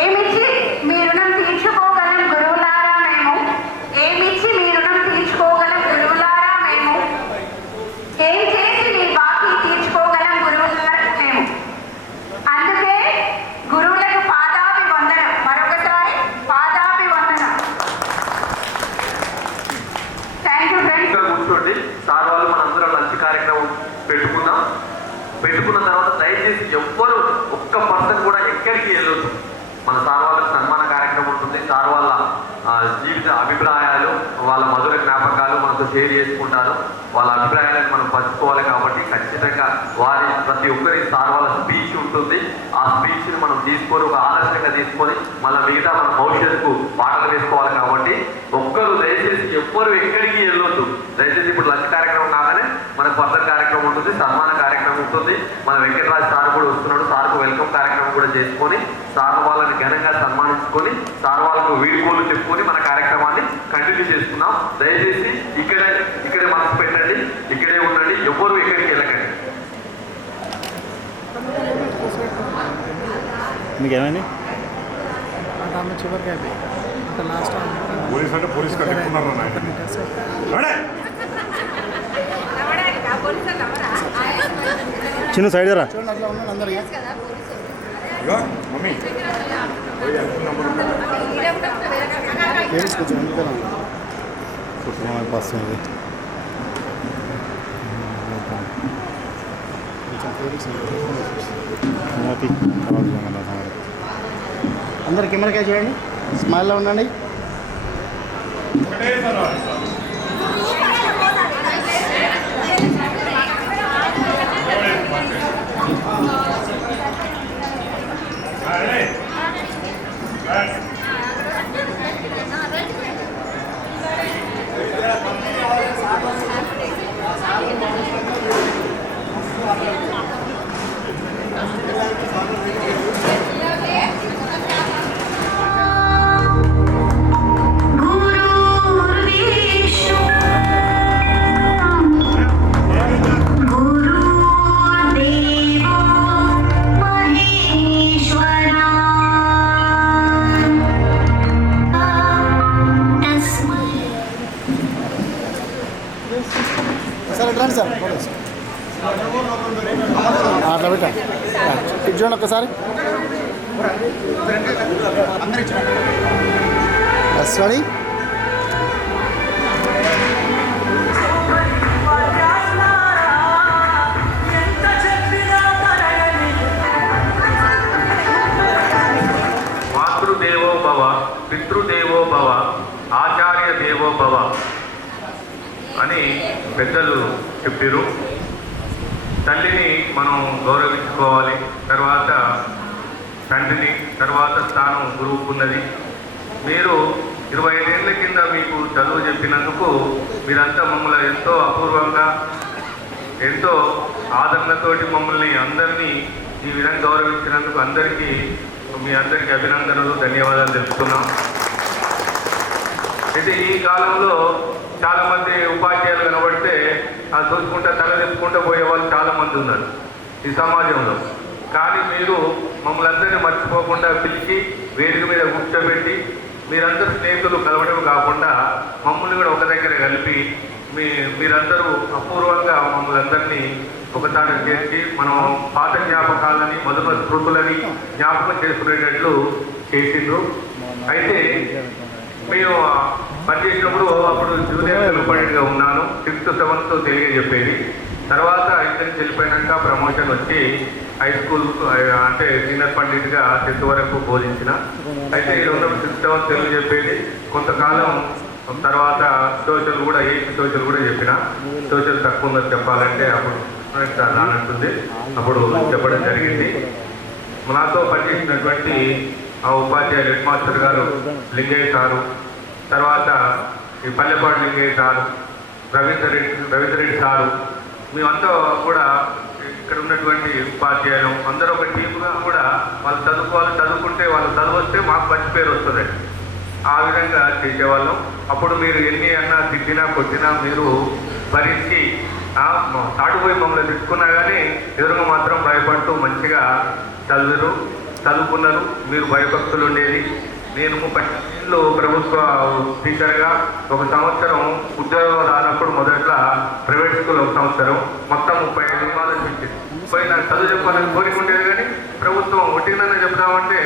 ఏమిచ్చి మీ రుణం తీర్చుకోగలం గురువులారా మేము, ఏమిచ్చి మీ రుణం తీర్చుకోగలం గురువులారా మేము, ఏం చేసి మీ బాకీ తీర్చుకోగలం గురువులారా మేము. అందుకే గురువులకు పాదాభి వందనం. మరొకసారి పాదాభి వందనం. Thank you friends. కూర్చోండి. సార్ వాళ్ళు మనందరం లంచ్ కార్యక్రమం పెట్టుకున్న తర్వాత దయచేసి ఎవ్వరు ఒక్క పర్సన్ కూడా ఎక్కడికి వెళ్ళొద్దు. మన సార్ వాళ్ళకి సన్మాన కార్యక్రమం ఉంటుంది. సార్ వాళ్ళ జీవిత అభిప్రాయాలు, వాళ్ళ మధుర జ్ఞాపకాలు మనతో షేర్ చేసుకుంటారు. వాళ్ళ అభిప్రాయాలను మనం పంచుకోవాలి కాబట్టి ఖచ్చితంగా వారి ప్రతి ఒక్కరికి సార్ వాళ్ళ స్పీచ్ ఉంటుంది. ఆ స్పీచ్ని మనం తీసుకొని ఒక ఆదర్శంగా తీసుకొని మళ్ళీ మిగతా మన భవిష్యత్తుకు పాటలు వేసుకోవాలి కాబట్టి ఒక్కరు దయచేసి ఎవ్వరు ఎక్కడికి వెళ్ళొద్దు. దయచేసి ఇప్పుడు లంచ్ కార్యక్రమం కాగానే మనకు ఫర్దర్ కార్యక్రమం ఉంటుంది, సన్మాన కార్యక్రమం ఉంటుంది. మన వెంకటరాజ్ సార్ కూడా వస్తున్నాడు. సార్కు వెల్కమ్ కార్యక్రమం కూడా చేసుకొని సార్ వాళ్ళని ఘనంగా సన్మానించుకొని సార్ వాళ్ళకు వీడ్కోలు చెప్పుకొని మన కార్యక్రమాన్ని కంటిన్యూ చేసుకున్నాం. దయచేసి ఇక్కడే మనసు పెట్టండి, ఇక్కడే ఉండండి, ఎవరు ఎక్కడికి వెళ్ళకండి. మీకేమైనా పోలీస్ అంటే పోలీస్ చిన్న సైడ్ రా మమ్మీ బస్సు అందరు కెమెరాకే చూడండి, స్మైల్లో ఉండండి. సార్ అట్లా పెట్టా ఇది చూడండి ఒక్కసారి. స్టడీ మాతృదేవో భవ, పితృదేవో భవ, ఆచార్య దేవో భవ అని పెద్దలు చెప్పారు. తల్లిని మనం గౌరవించుకోవాలి, తర్వాత తండ్రిని, తర్వాత స్థానం గురువుకున్నది. మీరు 25 ఏళ్ళ కింద మీకు చదువు చెప్పినందుకు మీరంతా మమ్మల్ని ఎంతో అపూర్వంగా, ఎంతో ఆదరణతోటి మమ్మల్ని అందరినీ ఈ విధంగా గౌరవించినందుకు మీ అందరికీ అభినందనలు, ధన్యవాదాలు తెలుపుతున్నాం. అయితే ఈ కాలంలో చాలామంది ఉపాధ్యాయులు కనబడితే అది చూసుకుంటా తల తెచ్చుకుంటూ పోయే వాళ్ళు చాలామంది ఉన్నారు ఈ సమాజంలో. కానీ మీరు మమ్మల్ని అందరినీ మర్చిపోకుండా పిలిచి వేదిక మీద కూర్చోబెట్టి మీరందరూ స్నేహితులు కలవడం కాకుండా మమ్మల్ని కూడా ఒక దగ్గర కలిపి మీరందరూ అపూర్వంగా మమ్మల్ని అందరినీ ఒకసారి చేసి మనం పాత జ్ఞాపకాలని మధుర స్మృతులని జ్ఞాపకం చేసుకునేటట్లు చేసిండ్రు. అయితే మేము పనిచేసినప్పుడు అప్పుడు జూనియర్ తెలుగుపడిగా ఉన్నాను. 6th 7th తెలుగే చెప్పేది. తర్వాత ఇద్దరికి వెళ్ళిపోయినాక ప్రమోషన్ వచ్చి హై స్కూల్ అంటే సీనియర్ పండిట్గా 10th వరకు బోధించిన. అయితే ఇక్కడ ఉన్న 6th 7th తెలుగు చెప్పేది. కొంతకాలం తర్వాత సోషల్ కూడా 8th సోషల్ కూడా చెప్పిన. సోషల్ తక్కువ ఉందని చెప్పాలంటే అప్పుడు రానంటుంది, అప్పుడు చెప్పడం జరిగింది. నాతో పనిచేసినటువంటి ఆ ఉపాధ్యాయులు హెడ్ మాస్టర్ గారు లింగయ్య సారు, తర్వాత ఈ పల్లెపాడు లింగయ్య సారు, రవీంద్ర రెడ్డి సారు, మేమంతా కూడా ఇక్కడ ఉన్నటువంటి ఉపాధ్యాయులు అందరూ ఒక టీముగా కూడా వాళ్ళు చదువుకుంటే వాళ్ళు చదువొస్తే మాకు మంచి పేరు వస్తుంది. ఆ విధంగా చేసేవాళ్ళం. అప్పుడు మీరు ఎన్ని అన్నా తిట్టినా కొట్టినా మీరు భరించి తాడుపోయి మమ్మల్ని తిట్టుకున్నా కానీ ఎదురుగా మాత్రం భయపడుతూ మంచిగా చదువుకున్నారు. మీరు భయభక్తులు ఉండేది. నేను 30 ఏళ్ళు ప్రభుత్వ టీచర్గా 1 సంవత్సరం ఉద్యోగం రానప్పుడు మొదట్లో ప్రైవేట్ స్కూల్ 1 సంవత్సరం మొత్తం 35 సినిమాలు అనిపించింది. నాకు చదువు చెప్పాలని కోరిక ఉండేది కానీ ప్రభుత్వం ఒట్టిందని చెప్తామంటే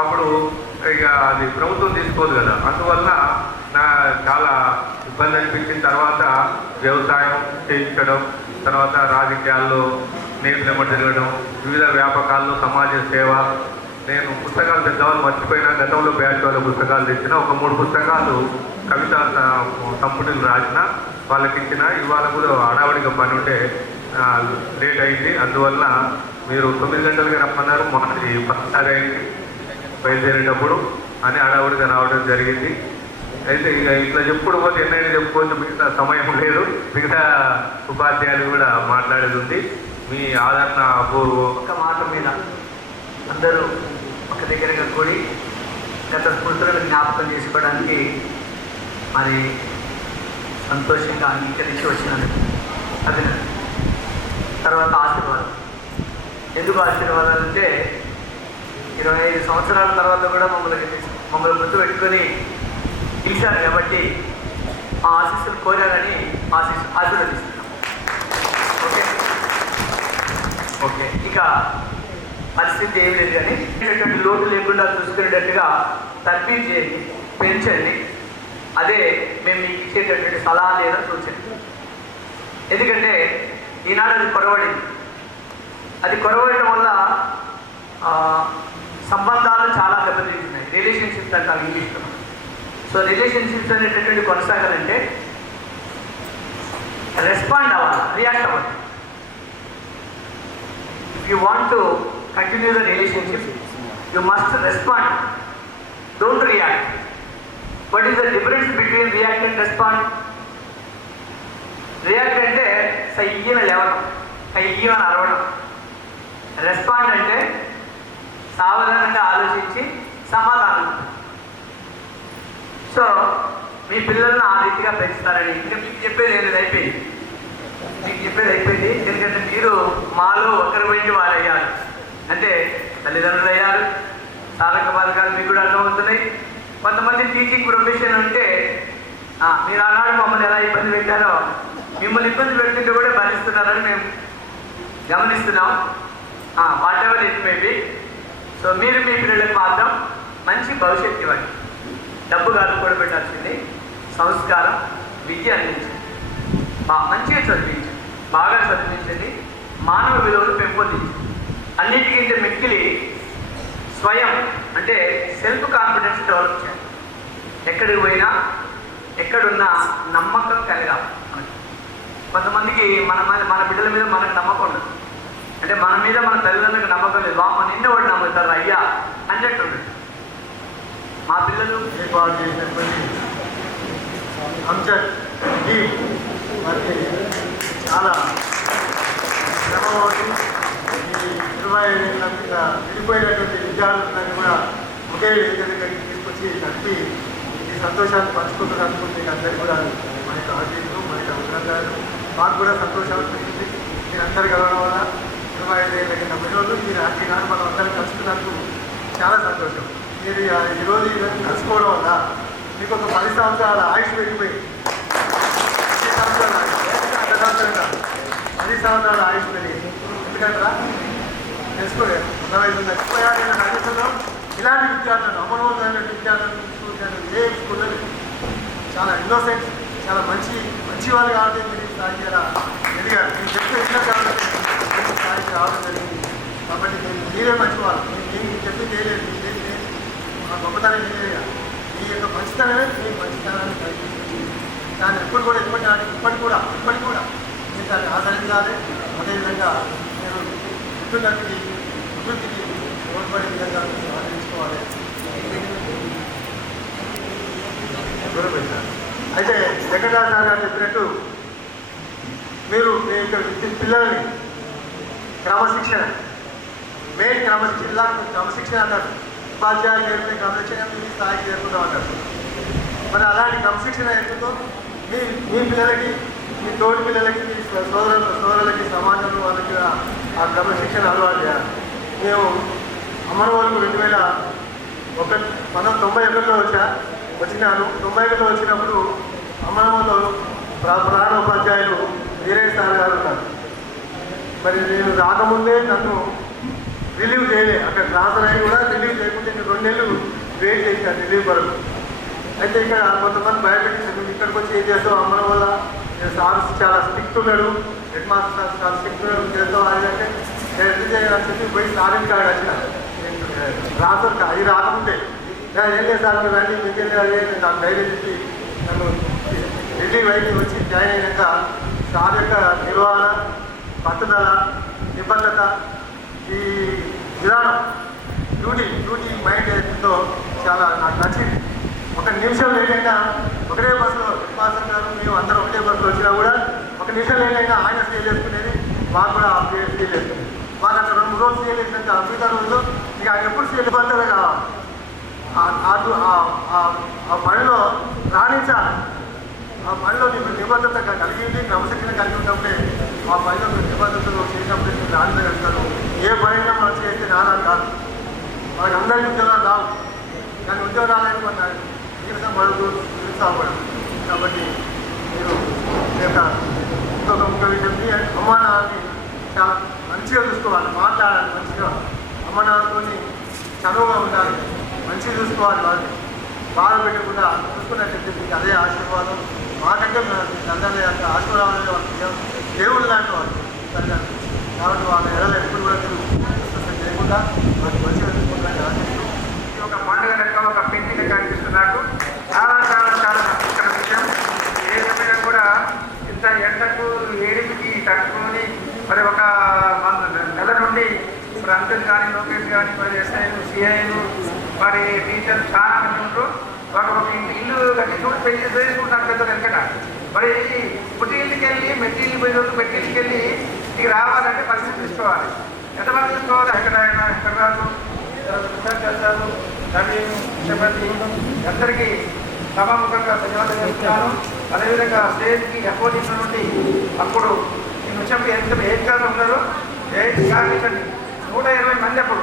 అప్పుడు ఇక అది ప్రభుత్వం తీసుకోదు కదా. అందువల్ల నా చాలా ఇబ్బంది అనిపించిన తర్వాత వ్యవసాయం చేయించడం, తర్వాత రాజకీయాల్లో నేర్చుకుని తిరగడం, వివిధ వ్యాపకాల్లో సమాజ సేవ. నేను పుస్తకాలు తెద్దామని మర్చిపోయినా గతంలో బ్యాచ్ వాళ్ళ పుస్తకాలు తెచ్చిన. ఒక 3 పుస్తకాలు కవిత సంపుటిలు రాసిన, వాళ్ళకి ఇచ్చిన. ఇవాళ కూడా హడావడిగా పని ఉంటే లేట్ అయింది. అందువల్ల మీరు 9 గంటలకి రమ్మన్నారు. మాది 10 అయింది బయలుదేరేటప్పుడు అని హడావుడిగా రావడం జరిగింది. అయితే ఇక ఇట్లా చెప్పుడు పోతే ఎన్నైనా చెప్పుకోవచ్చు, మిగతా సమయం లేదు. మిగతా ఉపాధ్యాయులు కూడా మాట్లాడేది ఉంది. మీ ఆదరణ అపూర్వం. ఒక మాట మీద అందరూ ఒక దగ్గరగా కూడి గత స్మృతులను జ్ఞాపకం చేసుకోవడానికి మరి సంతోషంగా అంగీకరించి వచ్చినందుకు అభినందన. తర్వాత ఆశీర్వాదం. ఎందుకు ఆశీర్వాదాలు అంటే 25 సంవత్సరాల తర్వాత కూడా మమ్మల్ని గుర్తుపెట్టుకొని పిలిచారు కాబట్టి మా ఆశీస్సులు కోరాలని ఆశీర్వదిస్తున్నాం. ఓకే, ఇక పరిస్థితి ఏం లేదు కానీ ఎటువంటి లోటు లేకుండా చూసుకునేటట్టుగా తర్ఫీదు చేయండి, పెంచండి. అదే మేము మీకు ఇచ్చేటటువంటి సలహా లేదా సూచన. ఎందుకంటే ఈనాడు అది కొరవడింది. అది కొరవడడం వల్ల సంబంధాలు చాలా దెబ్బతింటున్నాయి. రిలేషన్షిప్స్ అంటారు ఇంగ్లీష్లో. సో రిలేషన్షిప్స్ అనేటటువంటి కొనసాగాలంటే రెస్పాండ్ అవ్వాలి, రియాక్ట్ అవ్వాలి. If you want to continue the relationship you must respond, don't react. What is the difference between react and respond? React అంటే సయ్యన లేవడం, సయ్యన అరవడం. రెస్పాండ్ అంటే సావధానంగా ఆలోచించి సమాధానం. సో మీ పిల్లలను ఆ రీతిగా పెంచుతారని ఇంకా మీకు చెప్పేది అయిపోయింది. ఎందుకంటే మీరు మాలో ఒకరి వంటి వారు అయ్యారు. అంటే తల్లిదండ్రులు అయ్యారు. సాధక బాధకాలు మీకు కూడా అర్థమవుతున్నాయి. కొంతమంది టీచింగ్ ప్రొఫెషన్ ఉంటే మీరు ఆనాడు మమ్మల్ని ఎలా ఇబ్బంది పెట్టారో మిమ్మల్ని ఇబ్బంది పెడుతుంటే కూడా భరిస్తున్నారని మేము గమనిస్తున్నాం. Whatever it may be. So మీరు మీ పిల్లలకు మాత్రం మంచి భవిష్యత్తు ఇవ్వండి. డబ్బు కాదు కూడా పెట్టాల్సింది, సంస్కారం, విద్య అందించండి. మంచిగా చదివించండి, బాగా చదివించండి. మానవ విలువలు పెంపొందించండి. అన్నిటికంటే మిక్కిలి స్వయం అంటే సెల్ఫ్ కాన్ఫిడెన్స్ డెవలప్ చేయాలి. ఎక్కడికి పోయినా ఎక్కడున్నా నమ్మకం కలగాలి. కొంతమందికి మన బిడ్డల మీద మనకు నమ్మకం ఉండదు. అంటే మన మీద మన తల్లిదండ్రులకు నమ్మకం లేదు. మన నిన్నవాడు నమ్ముతారు అయ్యా అన్నట్టు ఉండదు. మా పిల్లలు ఏర్పాటు చేసినటువంటి అంశం వారికి చాలా శ్రమపడి ఈ 25 ఏళ్ళ కింద విడిపోయినటువంటి విద్యార్థులను కూడా ఒకే వేదిక దగ్గరికి తీసుకొచ్చి కలిపి ఈ సంతోషాన్ని పంచుకుంటున్నందుకు మీకు అందరికీ కూడా మన యొక్క ఆశీస్సులు, మన యొక్క అభినందనలు. మాకు కూడా సంతోషం అనిపించింది. మీరందరూ కలవడం వల్ల 25 ఏళ్ళ కింద పిల్లలు ఈనాడు మనం అందరం కలుసుకున్నందుకు చాలా సంతోషం. మీరు ఈరోజు ఇవన్నీ కలుసుకోవడం వల్ల మీకు ఒక 10 సంవత్సరాల ఆయుష్ పెరిగిపోయింది. 10 సంవత్సరాల ఆయుష్ పెరిగింది. ఎందుకంటారా తెలుసుకోలేదు. అర్థమైంది. 36 ఏళ్ళ కండిషన్లో ఇలాంటి విద్యార్థులను అమలువైన విద్యార్థులను ఏ స్కూల్లో చాలా ఇన్నోసెంట్, చాలా మంచి వాళ్ళు కాబట్టి మీరు స్థాయికి ఎదిగారు. మీరు చెప్తే ఇష్టం కాబట్టి స్థాయికి రావడం జరిగింది. కాబట్టి మీరే మంచివాళ్ళు. నేను చెప్పి చేయలేదు, మీ గొప్పతనం తెలియదు. మీ యొక్క మంచితనమే మీ మంచితనాన్ని ప్రయత్నించింది. దాన్ని ఎప్పుడు కూడా ఇప్పటికి కూడా మీరు దాన్ని ఆచరించాలి. అదేవిధంగా మీరు అభివృద్ధికి తోడ్పడే విధంగా మీరు ఆచరించుకోవాలి. అయితే వెంకటరాజు గారు చెప్పినట్టు మీరు మీ యొక్క పిల్లల్ని క్రమశిక్షణ ఇలా క్రమశిక్షణ అంటారు. ఉపాధ్యాయులు నేర్పే క్రమశిక్షణ మీ స్థాయికి చేరుకుంటాం అంటారు. మరి అలాంటి క్రమశిక్షణ ఎక్కుతో మీ పిల్లలకి, మీ తోటి పిల్లలకి, మీ సోదరులకి, సమాజంలో వాళ్ళకి ఆ క్రమశిక్షణ అలవాటు చేయాలి. మేము అమరవోలుకు 1991లో వచ్చినాను. 91లో వచ్చినప్పుడు అమరవోలులో ప్రధాన ఉపాధ్యాయులు వీరయ్య సార్ గారు ఉన్నారు. మరి నేను రాకముందే నన్ను రిలీవ్ చేయలే. అక్కడ ట్రాన్స్ఫర్ అయ్యి కూడా రిలీవ్ చేయకుంటే నేను 2 నెలలు వెయిట్ చేశాను రిలీవ్ వరకు. అయితే ఇక్కడ కొంతమంది భయపెట్టించారు, ఇక్కడికి వచ్చి ఏం చేస్తావు అమ్మడం వల్ల సార్ చాలా స్ట్రిక్ట్ ఉన్నాడు, హెడ్ మాస్టర్ సార్ చాలా స్ట్రిక్ట్ ఉన్నాడు, చేస్తావు అది అంటే నేను ఎందుకు చేయాలని చెప్పి పోయి సార్ని కాడ వచ్చిన ట్రాన్స్ఫర్ అది రాకముందే ఏం లేదు సార్ మీరు రండి మీకేం అదే నాకు ధైర్యం చెప్పి నన్ను రిలీవ్ అయితే వచ్చి జాయిన్ అయినాక సార్ యొక్క నిర్వహణ, పట్టుదల, నిబద్ధత, ఈ విధానం, డ్యూటీ మైండ్ ఏదో చాలా నాకు నచ్చింది. ఒక నిమిషం లేటైనా ఒకటే బస్సులో మాస్టర్ గారు మేము అందరం ఒకటే బస్సులో వచ్చినా కూడా ఒక నిమిషం లేటైనా ఆయన స్టేజ్ చేసుకునేది, మాకు కూడా ఆ స్టేజ్ చేసుకునేది. మాకు అక్కడ 2 రోజులు స్టేజ్ చేసినాక మిగతా రోజులు ఇక ఆయన ఎప్పుడు స్టేజ్ పడతారో కావాలి. ఆ పనిలో రాణించాలి. ఆ పనిలో మీకు నిబద్ధత కలిగింది, క్రమశిక్షణ కలిగి ఉన్నప్పుడే ఆ పనిలో మీరు నిబద్ధతలు చేసినప్పుడే మీరు రాణించగలుగుతారు. ఏ పనిగా మనం చేస్తే నానా కాదు. మనకి అందరికీ ఉద్యోగాలు రావు, కానీ ఉద్యోగాలు మన జీవితం పడుతూ నిరుత్సాహపడదు. కాబట్టి మీరు ఇంకొక ముఖ్య విషయం అమ్మా నాన్నని చాలా మంచిగా చూసుకోవాలి, మాట్లాడాలి మంచిగా, అమ్మ నాన్నతో చనువుగా ఉండాలి, మంచిగా చూసుకోవాలి, వాళ్ళని బాధ పెట్టకుండా చూసుకున్నట్లయితే మీకు అదే ఆశీర్వాదం. మాకంటే తండ్రి యొక్క ఆశీర్వాదం దేవుడు లాంటి వాళ్ళు తల్లిదండ్రులు. కాబట్టి వాళ్ళ ఎడల ఎప్పుడు కూడా మీరు చేయకుండా వాళ్ళకి మంచిగా చూసుకుంటారని ఆశిస్తూ ఒక పండుగ లెక్క, ఒక పెళ్లి లెక్క అనిపిస్తుంది నాకు. చాలా ఇక్కడ విషయం. ఏ సమయం కూడా ఇంత ఎండకు ఏడికి తట్టుకొని మరి ఒక నెల నుండి మరి అంకుల్ కానీ, లోకేష్ కానీ, మరి ఎస్ఐలు, సిఐలు, మరి టీచర్లు చాలా మంది ఉంటారు. ఒక ఇల్లు కట్టి చూడు పెళ్లి చేసుకుంటారు పెద్ద వెనకట. మరి పుట్టిల్లికి వెళ్ళి మెట్టిల్లి పోయిన రోజు మెట్టిల్లికి వెళ్ళి ఇక రావాలంటే పరిస్థితి తీసుకోవాలి. ఎంతమంది తీసుకోవాలి? ఎక్కడ రాదు చేస్తారు. నవీన్, చపతి అందరికీ సభాముఖంగా ధన్యవాదాలు చెప్తున్నాను. అదేవిధంగా స్టేజ్కి అపోజిషన్ నుండి అప్పుడు నేను వచ్చి ఎంత వేదికగా ఉన్నారు, వేదిక 120 మంది అప్పుడు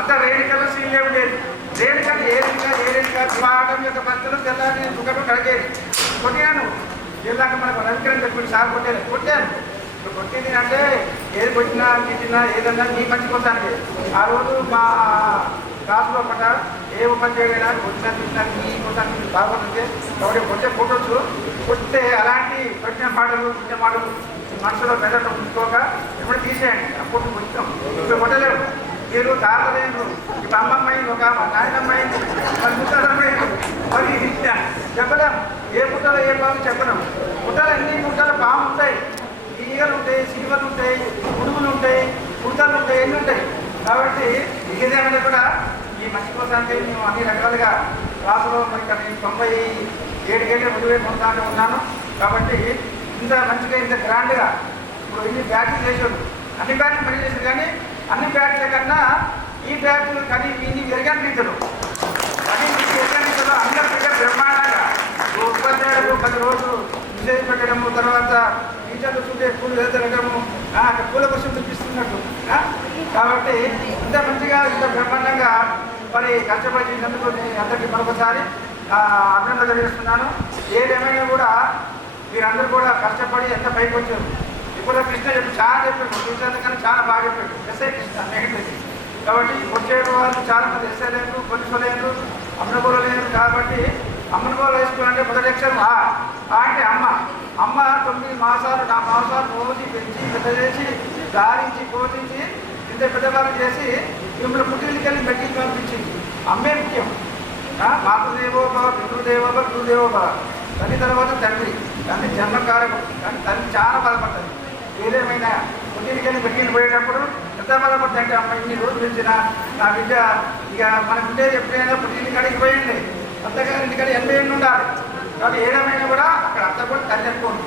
అంతా వేదికలో సీన్లే ఉండేది. వేదికలు ఏదిక పాఠం యొక్క పరిస్థితులు తెల్లారి ఒకటి అడిగేది. కొట్టాను జిల్లాకి మనకు రవికిరణ్ చెప్పి సార్ కొట్టాను. ఇప్పుడు కొట్టింది అంటే ఏది కొట్టినా తిట్టినా ఏదన్నా నీ మంచి కోసానికి. ఆ రోజు మా క్లాసులో పట్ట ఏ ఉపాధ్యాయుడైనా కొట్టినా తిట్టినా నీ కోసానికి బాగుంటుంది కాబట్టి కొట్టే ఫోటోస్ కొట్టే అలాంటి కొట్టిన మాటలు మనసులో మెదడు ఉంచుకోక ఎప్పుడు తీసేయండి. అప్పుడు కొంచెం ఇప్పుడు కొట్టలేవు. మీరు తాతలేదు, ఇప్పుడు అమ్మమ్మైంది, ఒక నాయనమ్మైంది, మరి ముట్టలమ్మైంది, మరి చెప్పలేం. ఏ పుట్టలో ఏ పాము చెప్పలేం. పుట్టలు ఎన్ని పుట్టలు పాము ఉంటాయి, ఈగలు ఉంటాయి, సిలువలు ఉంటాయి, పురుగులు ఉంటాయి, పుట్టలు ఉంటాయి, ఎన్ని ఉంటాయి. కాబట్టి ఏదేమైనా కూడా ఈ మంచి కోసానికి మేము అన్ని రకాలుగా క్లాసులో మరి 97 ఏళ్ళ ముందువే పొందుతానే ఉన్నాను. కాబట్టి ఇంత మంచిగా ఇంత గ్రాండ్గా ఇప్పుడు ఇన్ని బ్యాట్లు చేసాడు, అన్ని బ్యాట్లు పని చేశారు. కానీ అన్ని బ్యాట్ల కన్నా ఈ బ్యాట్లు కానీ ఇన్ని ఎరగనిపించదు, అందరి దగ్గర బ్రహ్మాండంగా ఉపాధ్యాయులకు 10 రోజులు విజయం పెట్టడము, తర్వాత టీచర్లు చూసే పూలు వెళ్తడము, పూల కోసం చూపిస్తున్నట్టు. కాబట్టి ఇంత మంచిగా ఇంత బ్రహ్మాండంగా మరి కష్టపడి చేసినందుకు అందరికీ మరొకసారి అభినందన తెలియజేస్తున్నాను. ఏదేమైనా కూడా మీరందరూ కూడా కష్టపడి ఎంత పైకి వచ్చారు. ఇప్పుడు కృష్ణ చెప్పి చాలా చెప్పాడు, టీచర్లు కానీ చాలా బాగా చెప్పాడు. SI Krishna negative. కాబట్టి వచ్చే వాళ్ళు చాలా మంది ఎస్ఐ లేదు, పోలీసులు లేదు, అమ్మనగోలు లేదు. కాబట్టి అమ్మనగోలు వేసుకోవాలంటే మొదటి అక్షరం ఆ అంటే అమ్మ. అమ్మ 9 మాసాలు 4 మాసాలు రోజు పెంచి పెద్ద చేసి గారించి పోషించి ఇంత పెద్దవాళ్ళు చేసి మిమ్మల్ని పుట్టింటికి వెళ్ళి మెట్టికి పంపించింది. అమ్మే ముఖ్యం. మాతృదేవోభవ, పితృదేవోభవ, గురుదేవోభవ. తల్లి తర్వాత తండ్రి. తండ్రి జన్మకారకం. కానీ తల్లి చాలా బాధపడుతుంది. ఏదేమైనా పుట్టింటికి వెళ్ళి మెట్టికి పోయేటప్పుడు ఎంత బాధపడుతుంది అంటే అమ్మ ఇన్ని రోజులు పెంచిన నా బిడ్డ ఇక మన బిడ్డ ఎప్పుడైనా పుట్టింటి కాడికి పోయింది. అత్తగారి ఇంటికాడ 80 ఏళ్ళు ఉండాలి. కాబట్టి ఏదేమైనా కూడా అక్కడ అత్త కూడా తల్లి అనుకోండి,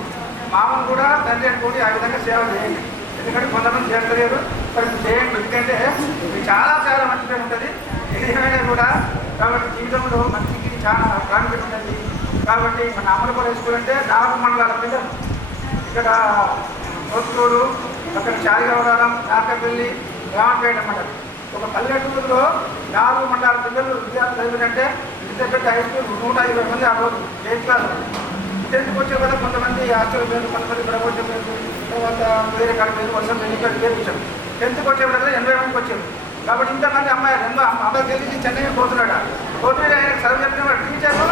మామను కూడా తల్లి అనుకోండి. ఆ విధంగా సేవ చేయండి. ఎందుకంటే కొంతమంది చేస్తలేరు, మరి చేయండి. ఎందుకంటే మీకు చాలా చాలా మంచిగా ఉంటుంది ఏదేమైనా కూడా. కాబట్టి జీవితంలో మంచికి చాలా ప్రాముఖ్యత ఉంటుంది. కాబట్టి మన అమలు కూడా వేసుకోవాలంటే 4 మండలాల పిల్లలు ఇక్కడ కోతులూరు, అక్కడ చారిగవరం, నార్కపల్లి, రామపేట మండలం. ఒక పల్లెటూరులో 4 మండలాల పిల్లలు విద్యార్థులు చదివినంటే పెద్ద హై స్కూల్ 150 మంది ఆ రోజు 8th క్లాస్. 10th వచ్చే కదా కొంతమంది హాస్టల్ పేరు, కొంతమంది ప్రపంచం పేరు, తర్వాత వేరే కాడ పేరు, వర్షం పేరు పేర్పించాం. 10th వచ్చే కదా 80 మందికి వచ్చారు. కాబట్టి ఇంతమంది అమ్మాయిలు అబ్బాయి తెలిసి చెన్నై పోతున్నాడు. పోతే ఆయన చదువు చెప్పిన టీచర్లు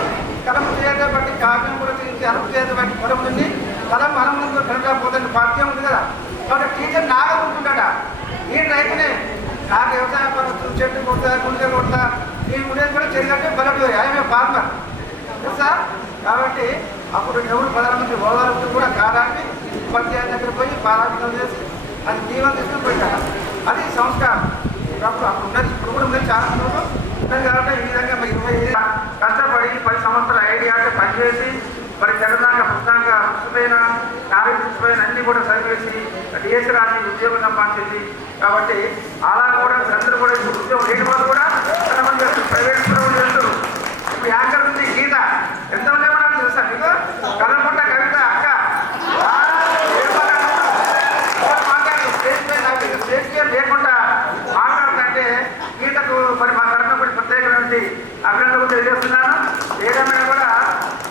కలం చేయగా బట్టి కావ్యం కూడా తీసి అరుపు చేయగా బట్టి పొలం ఉంది, కలం అనంలో కనకపోతుంది పాఠ్యం ఉంది కదా. కాబట్టి టీచర్ నాగా ఉంటుండట. ఈ రైతునే నాకు వ్యవసాయ పద్ధతులు, చెట్టు కొడతా, గుండెలు కొడతా, ఈ ఉండేది కూడా చెరిగట్టే బలడు ఆయమే ఫార్మర్ తెలుసా. కాబట్టి అప్పుడు ఎవరు 10 మంది ఓదారు కూడా కాదాన్ని ఉపాధ్యాయుల దగ్గర పోయి పారాయణం చేసి అది దీవెన తీసుకుని పోయినారు. అది సంస్కారం. అప్పుడు ఉన్నది, ఇప్పుడు కూడా ఉన్నది, చాలా మంది ఉన్నది. కాబట్టి ఈ విధంగా 25 కష్టపడి 10 సంవత్సరాల ఐడియా అంటే పనిచేసి మరి తెలంగాణ పుస్తకమైన పుస్తకమైన అన్ని కూడా చదివేసి డిఎస్సీ రాసి ఉద్యోగం సంపాదించేసి. కాబట్టి అలా కూడా అందరూ కూడా ఉద్యోగం లేని వాళ్ళు కూడా కొంతమంది ప్రైవేట్ కూడా చేస్తారు. ఇప్పుడు యాంకర్ ఉంది గీత, ఎంత ఉండేమన్నా తెలుసా మీకు? కలపంట కవిత అక్క స్టేజ్ పేరు లేకుండా మాట్లాడుతుంటే గీతకు మరి మా తరఫున ప్రత్యేకమైన అభినందనలు తెలియజేస్తున్నాను. ఏదేమైనా కూడా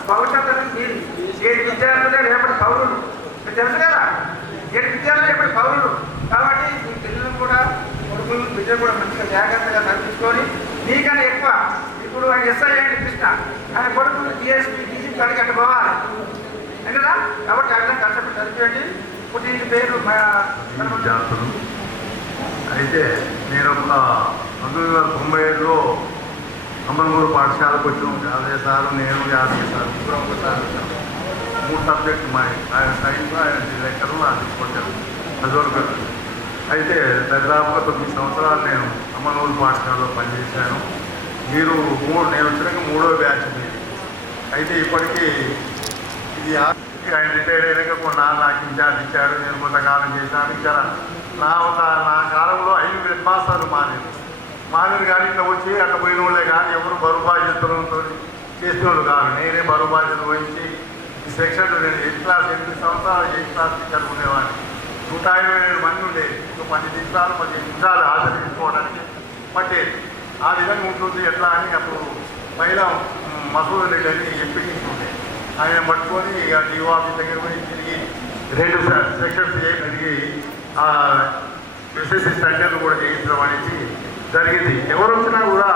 భవిష్యత్తులో ఏడు విద్యార్థులే రేపటి పౌరులు, మీకు తెలుసు కదా. 7 విద్యార్థులు రేపటి పౌరులు. కాబట్టి మీ పిల్లలు కూడా, కొడుకులు, బిడ్డలు కూడా మంచిగా జాగ్రత్తగా చదివించుకొని మీకన్నా ఎక్కువ ఇప్పుడు ఆయన ఎస్ఐ అయ్యండి కృష్ణ, ఆయన కొడుకులు డిఎస్పీ, డీజీపీ కాడికి అట్లా పోవాలి కదా. కాబట్టి అట్లా కష్టపడి చదివేయండి. పుట్టిన పేరు విద్యార్థులు. అయితే నేను ఒక 1997లో అమ్మనగూరు పాఠశాలకు వచ్చినాం. 50 సార్లు నేను, 50 సార్లు ముగ్గురం ఒకసారి వచ్చాను. 3 సబ్జెక్టు మాది. ఆయన సైన్స్, ఆయన లెక్కలు నాకు తీసుకొచ్చాను చదువులు. అయితే దాదాపుగా 9 సంవత్సరాలు నేను అమ్మనగూరు పాఠశాలలో పనిచేశాను. నేను వచ్చినాక 3వ బ్యాచ్ మీది. అయితే ఇప్పటికీ ఇది ఆయన రిటైర్ అయినాక కొన్నాళ్ళు నాకు ఇన్ఛార్జ్ ఇచ్చాడు. నేను కొంతకాలం చేశాను. ఇక్కడ నా కాలంలో 5 హెడ్ మాస్టర్లు మానేరు కానీ ఇట్లా వచ్చి అట్లా పోయిన వాళ్ళే కానీ ఎవరు బరువు బాధ్యతలతో చేసిన వాళ్ళు కాదు. నేనే బరువు బాధ్యతలు వహించి ఈ సెక్షన్లో నేను 8 సంవత్సరాలు 8th క్లాస్ టీచర్ ఉండేవాడిని. 127 మంది ఉండేది. 10 నిమిషాలు 15 నిమిషాలు హాజరు తీసుకోవడానికి పట్టేది. ఆ విధంగా ఉంటుంది. ఎట్లా అని అప్పుడు మహిళా మసూరు రెడ్డి అని ఎంపీటీసీ ఉండేది. ఆయన పట్టుకొని ఇక డిఓ ఆఫీస్ దగ్గర పోయి తిరిగి 2 సెక్షన్స్ తిరిగి ఎస్ఎస్సి సెంటర్లు కూడా చేయించడం అనేది జరిగింది. ఎవరు వచ్చినా కూడా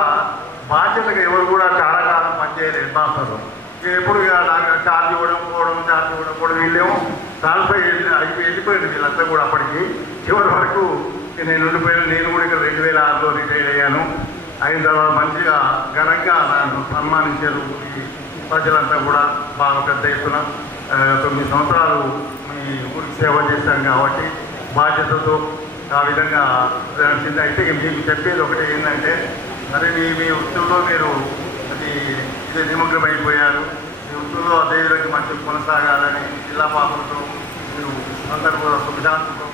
బాధ్యతగా ఎవరు కూడా చాలా కాలం పనిచేయలేదు మాస్టర్లు. ఎప్పుడు నాకు ఛార్జ్ ఇవ్వడం కూడా వీళ్ళేమో ట్రాన్స్ఫర్ వెళ్ళిపోయింది వీళ్ళంతా కూడా. అప్పటికి చివరి వరకు నేను ఉండిపోయాను. నేను కూడా ఇక్కడ 2006లో రిటైర్ అయ్యాను. అయిన తర్వాత మంచిగా ఘనంగా నన్ను సన్మానించారు ఈ ప్రజలంతా కూడా. బాగా పెద్ద ఎత్తున 9 సంవత్సరాలు మీ ఊరికి సేవ చేశాను కాబట్టి బాధ్యతతో ఆ విధంగా నడిచింది. అయితే మీకు చెప్పేది ఒకటి ఏంటంటే, మరి మీ వృత్తుల్లో మీరు అది నిమగ్నమైపోయారు. మీ వృత్తుల్లో అదే విధంగా మంచిగా కొనసాగాలని జిల్లా పాపలతో మీరు అందరూ కూడా సుఖశాంతితో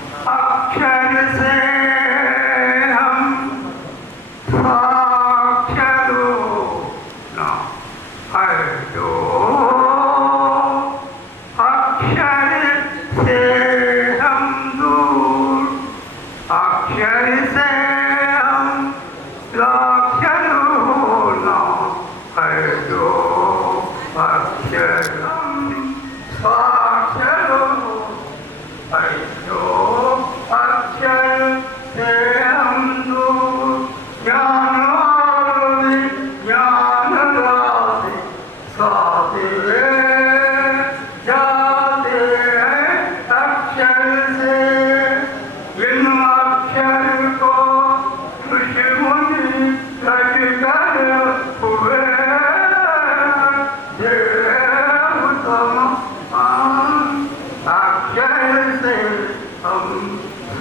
Bye.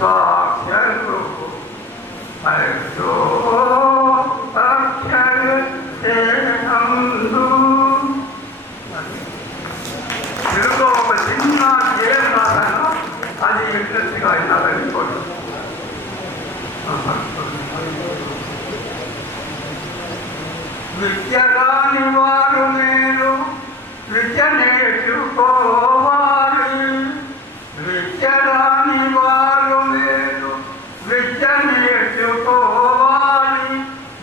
సాక్షరు అయ్యో అక్షర తెలుగు ఒక చిన్న చేయాలను అది ఇంట్రెస్ట్గా అయినారనుకోండి. విద్య రాని వారు మీరు విద్య నేర్చుకోవాలి. విద్య రాని వారు మీరు విద్య నేర్చుకోవాలి.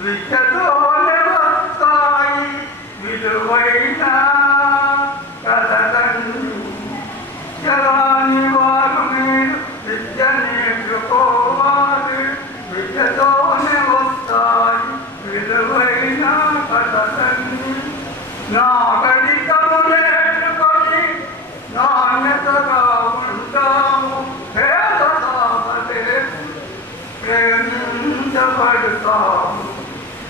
విద్యతోనే వస్తాయి విలువైన కథలన్నీ. విద్య రాని వారు మీరు విద్య నేర్చుకోవాలి. విద్యతోనే వస్తాయి విలువైన కథలన్నీ. నాగరికము నేర్చుకొని నాణ్యతగా ఉంటాము. పేద సామలేదు ప్రేమించబడతాము.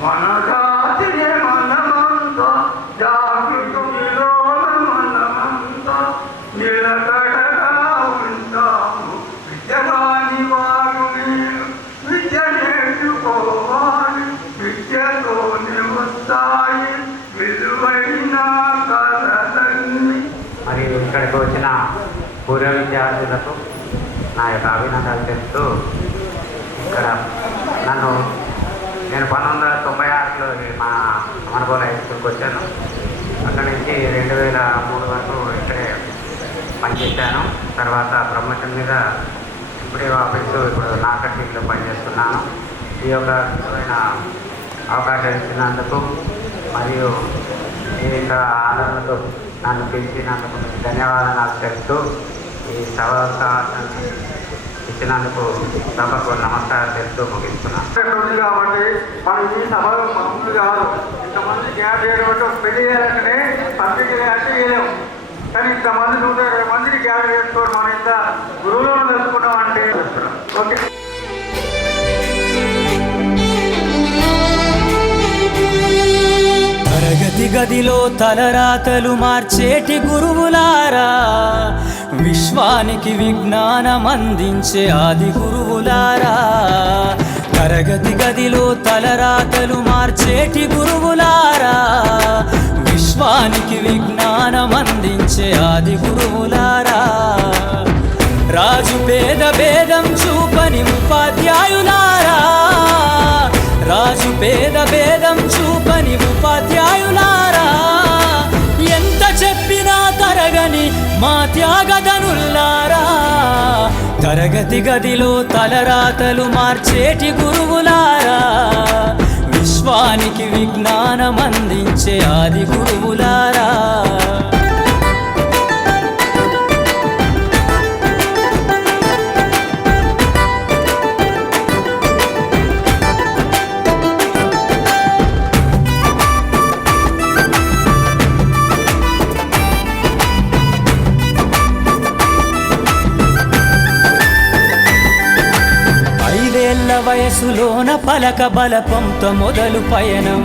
మన జాతిని మనమంతా జాగృతిలో మనమంతా నిలకడగా ఉంటాము. విద్య రాని వారు మీరు విద్య నేర్చుకోవాలి. విద్యతోనే వస్తాయి విలువైన కథలన్నీ. మరియు ఇక్కడికి వచ్చిన పూర్వ విద్యార్థులకు నా యొక్క అభినందనలు తెలుపుతూ, ఇక్కడ నేను 1996లో మా అమరగోళ హై స్కూల్కి వచ్చాను. అక్కడి నుంచి 2003 వరకు ఇక్కడే పనిచేశాను. తర్వాత ప్రమోషన్ మీద ఇప్పుడే ఆఫీసు ఇప్పుడు నాకర్జీలో పనిచేస్తున్నాను. ఈ యొక్క అవకాశం ఇచ్చినందుకు మరియు ఈ యొక్క ఆదరణతో నన్ను పిలిచినందుకు ధన్యవాదాలు తెలుపుతూ ఈ అవకాశం ఇచ్చినందుకు సభకు నమస్కారం తెలుపుతూ ముగిస్తున్నాను. కాబట్టి మనం ఈ సభలో మామూలు కాదు, ఇంతమంది గ్యాప్ చేయడం పెళ్లి చేయాలంటే పబ్లిక్ అంటే చేయలేము. కానీ ఇంతమంది 120 మందిని గ్యాప్ చేసుకోవడం మనం ఇంత గురువులను తెలుసుకున్నాం అంటే ఓకే. తరగతి గదిలో తలరాతలు మార్చేటి గురువులారా, విశ్వానికి విజ్ఞానం అందించే ఆది గురువులారా. తరగతి గదిలో తలరాతలు మార్చేటి గురువులారా, విశ్వానికి విజ్ఞానం అందించే ఆది గురువులారా. రాజు పేద భేదం చూపని ఉపాధ్యాయులారా, రాజు పేద భేదం చూపని ఉపాధ్యాయులారా. ఎంత చెప్పినా తరగని మా త్యాగధనుల్లారా. తరగతి గదిలో తలరాతలు మార్చేటి గురువులారా, విశ్వానికి విజ్ఞానం అందించే ఆది గురువులారా. వయసులోన పలక బలపంతో మొదలు పయనం.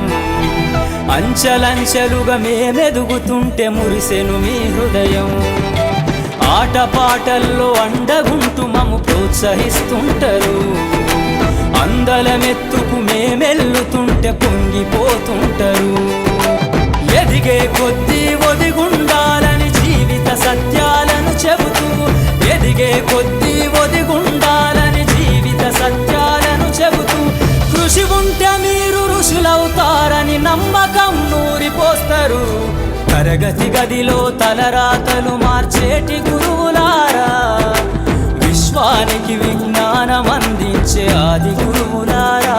అంచెలంచెలుగా మేమెదుగుతుంటే మురిసెను మీ హృదయం. ఆటపాటల్లో అండగుంటూ మమ్ము ప్రోత్సహిస్తుంటారు. అందలమెత్తుకు మేమెల్లుతుంటే పొంగిపోతుంటారు. ఎదిగే కొద్దీ ఒదిగుండాలని జీవిత సత్యాలను చెబుతూ, ఎదిగే కొద్దీ ఒదిగుండాలని జీవిత సత్యాలను చెబుతూ, కృషి ఉంటే మీరు ఋషులవుతారని నమ్మకం నూరిపోస్తారు. తరగతి గదిలో తలరాతలు మార్చేటి గురువులారా, విశ్వానికి విజ్ఞానం అందించే ఆది గురువులారా.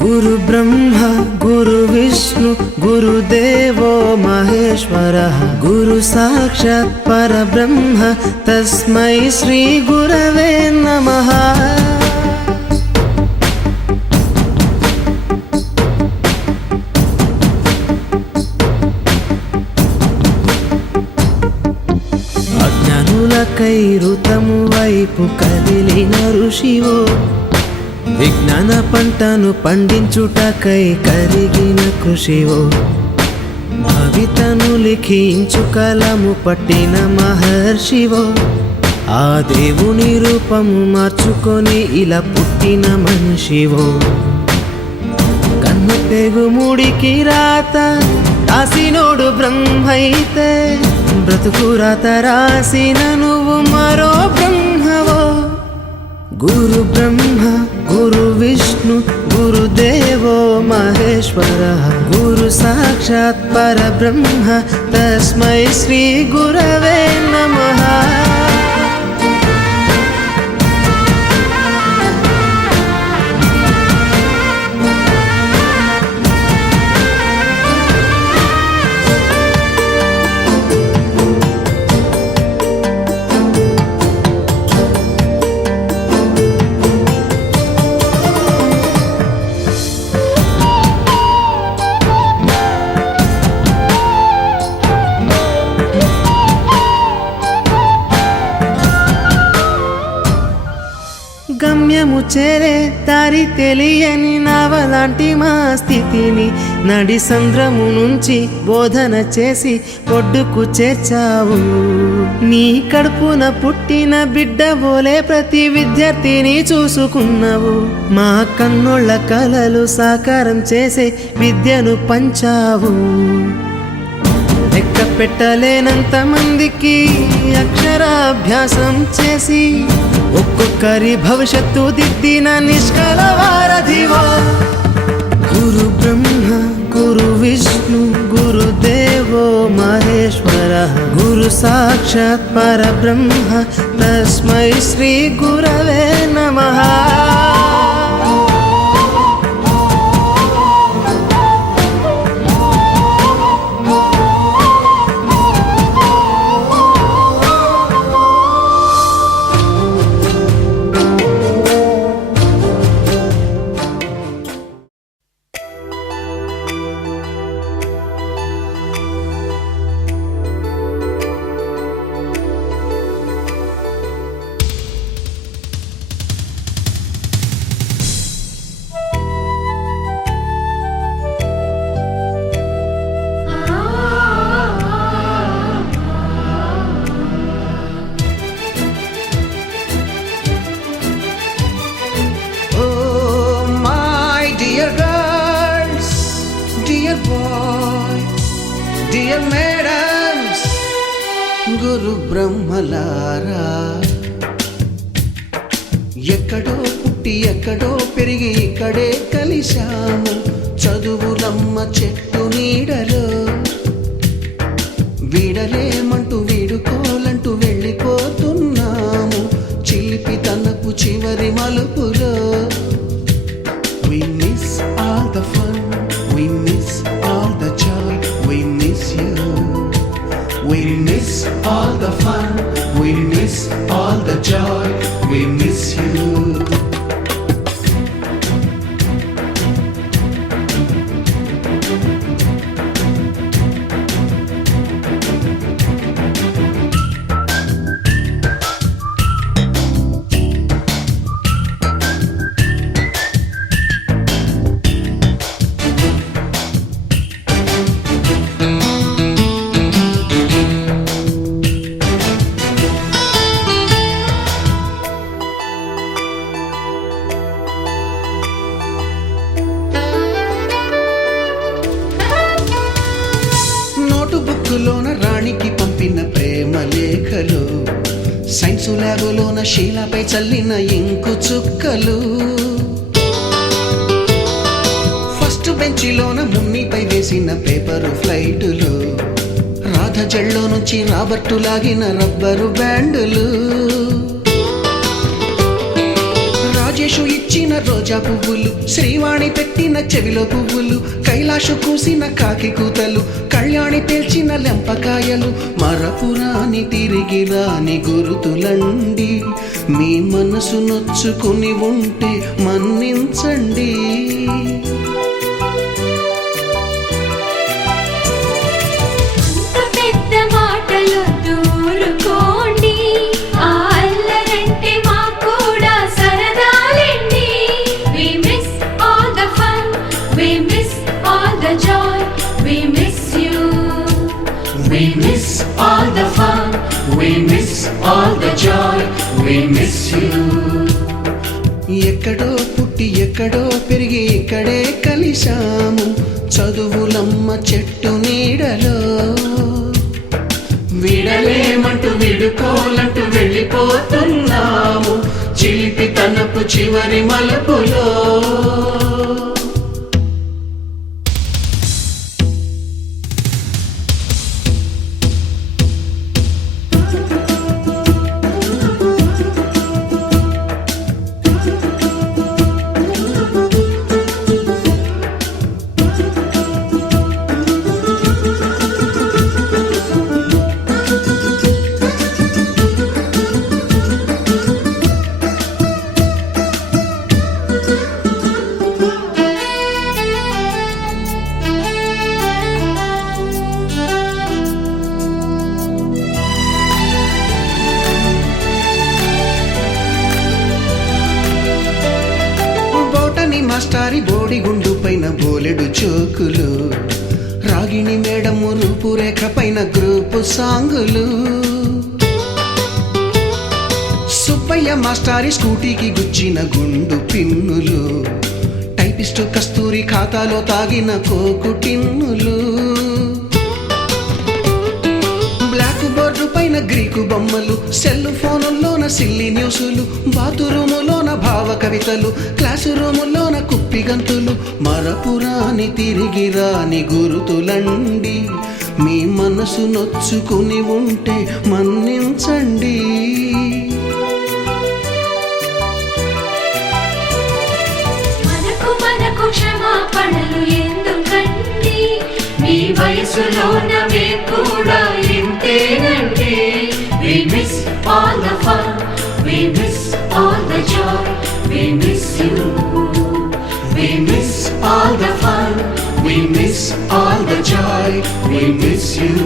గురు బ్రహ్మ గురు విష్ణు గురుదేవో మహేశ్వరః గురు సాక్షాత్ పరబ్రహ్మ తస్మై శ్రీ గురవే నమః. అజ్ఞానులకై ఋతము వైపు కదిలిన ఋషివో, విజ్ఞాన పంటను పండించుటకై కరిగిన కృషివో, భవితను లిఖించు కలము పట్టిన మహర్షివో, ఆ దేవుని రూపము మార్చుకొని ఇలా పుట్టిన మనిషివో. కన్ను తెగుముడికి రాత రాసినోడు బ్రహ్మైతే, బ్రతుకు రాత రాసిన నువ్వు మరో బ్రహ్మవో. గురు బ్రహ్మ గురు విష్ణు గురుదేవో మహేశ్వరః గురు సాక్షాత్ పరబ్రహ్మ తస్మై శ్రీ గురవే నమః. గమ్యము చేరే దారి తెలియని నావలాంటి మా స్థితిని నడి సంద్రము నుంచి బోధన చేసి ఒడ్డుకు చేర్చావు. నీ కడుపున పుట్టిన బిడ్డ బోలే ప్రతి విద్యార్థిని చూసుకున్నావు. మా కన్నోళ్ళ కలలు సాకారం చేసే విద్యను పంచావు. లెక్క పెట్టలేనంత మందికి అక్షరాభ్యాసం చేసి ఒక్కొక్కరి భవిష్యత్తు దిద్దిన నిష్కల వారధివో. గురు బ్రహ్మ గురు విష్ణు గురుదేవో మహేశ్వరః గురు సాక్షాత్ పరబ్రహ్మ తస్మై శ్రీ గురవే నమః. డియర్ మేడమ్స్ గురు బ్రహ్మలారా, ఎక్కడో పుట్టి ఎక్కడో పెరిగి ఇక్కడే కలిశాము. చదువులమ్మ చెట్టు నీడలో వీడలేమంటూ వీడుకోలంటూ వెళ్ళిపోతున్నాము. చిలిపి తనపు చివరి మలుపులో we miss all the fun, we miss all the joy, we miss you. We miss all the fun, we miss all the joy, we miss you. బుక్కులోన రాణికి పంపిన ప్రేమ లేఖలు, సైన్సు ల్యాబులోన శీలపై చల్లిన ఇంకు చుక్కలు, ఫస్ట్ బెంచిలోన మున్నిపై వేసిన పేపరు ఫ్లైటులు, రాధ జల్లో నుంచి రాబర్టు లాగిన rubber బ్యాండులు, Rajesh ఇచ్చిన రోజా పువ్వులు, శ్రీవాణి పెట్టిన చెవిలో పువ్వులు, కైలాషు కూసిన కాకి కూతలు, కళ్యాణి పేల్చిన లెంపకాయలు, మరపురాని తిరిగి రాని గురుతులండి. మీ మనసు నొచ్చుకుని ఉంటే మన్నించండి. We miss all the fun, we miss all the joy, we miss you. ఎక్కడో పుట్టి ఎక్కడో పెరిగి ఇక్కడే కలిశాము, చదువులమ్మ చెట్టు నీడలో. విడలేమంటూ విడుకోలంటూ వెళ్ళిపోతున్నాము, చిలిపి తనపు చివరి మలుపులో. మాస్టారి బోడిగుండు పైన బోలెడు చోకులు, రాగిణి మేడము రూపురేఖ పైన గ్రూపు సాంగులు, సుబ్బయ్య మాస్టారి స్కూటీకి గుచ్చిన గుండు పిన్నులు, టైపిస్టు కస్తూరి ఖాతాలో తాగిన కోకు టిన్నులు, బ్లాక్ బోర్డు పైన గ్రీకు బొమ్మలు, సెల్ ఫోనుల్లోన సిల్లి న్యూసులు, బాతురూములోన భావ కవితలు, క్లాసు రూములోన కుప్పి గంతులు, మరపురాని తిరిగి రాని గురుతులండి. మీ మనసు నొచ్చుకుని ఉంటే మన్నించండి. మనకు క్షమాపణలు ఎందుకండి, మీ వయసులోన మేము కూడా ఇంతేనండి. We miss all the fun, we miss all the joy, we miss you. We miss all the fun, we miss all the joy, we miss you.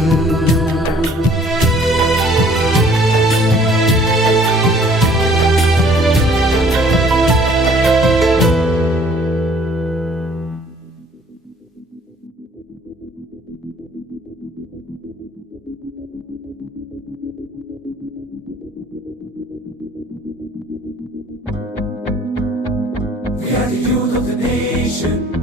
We are the youth of the nation.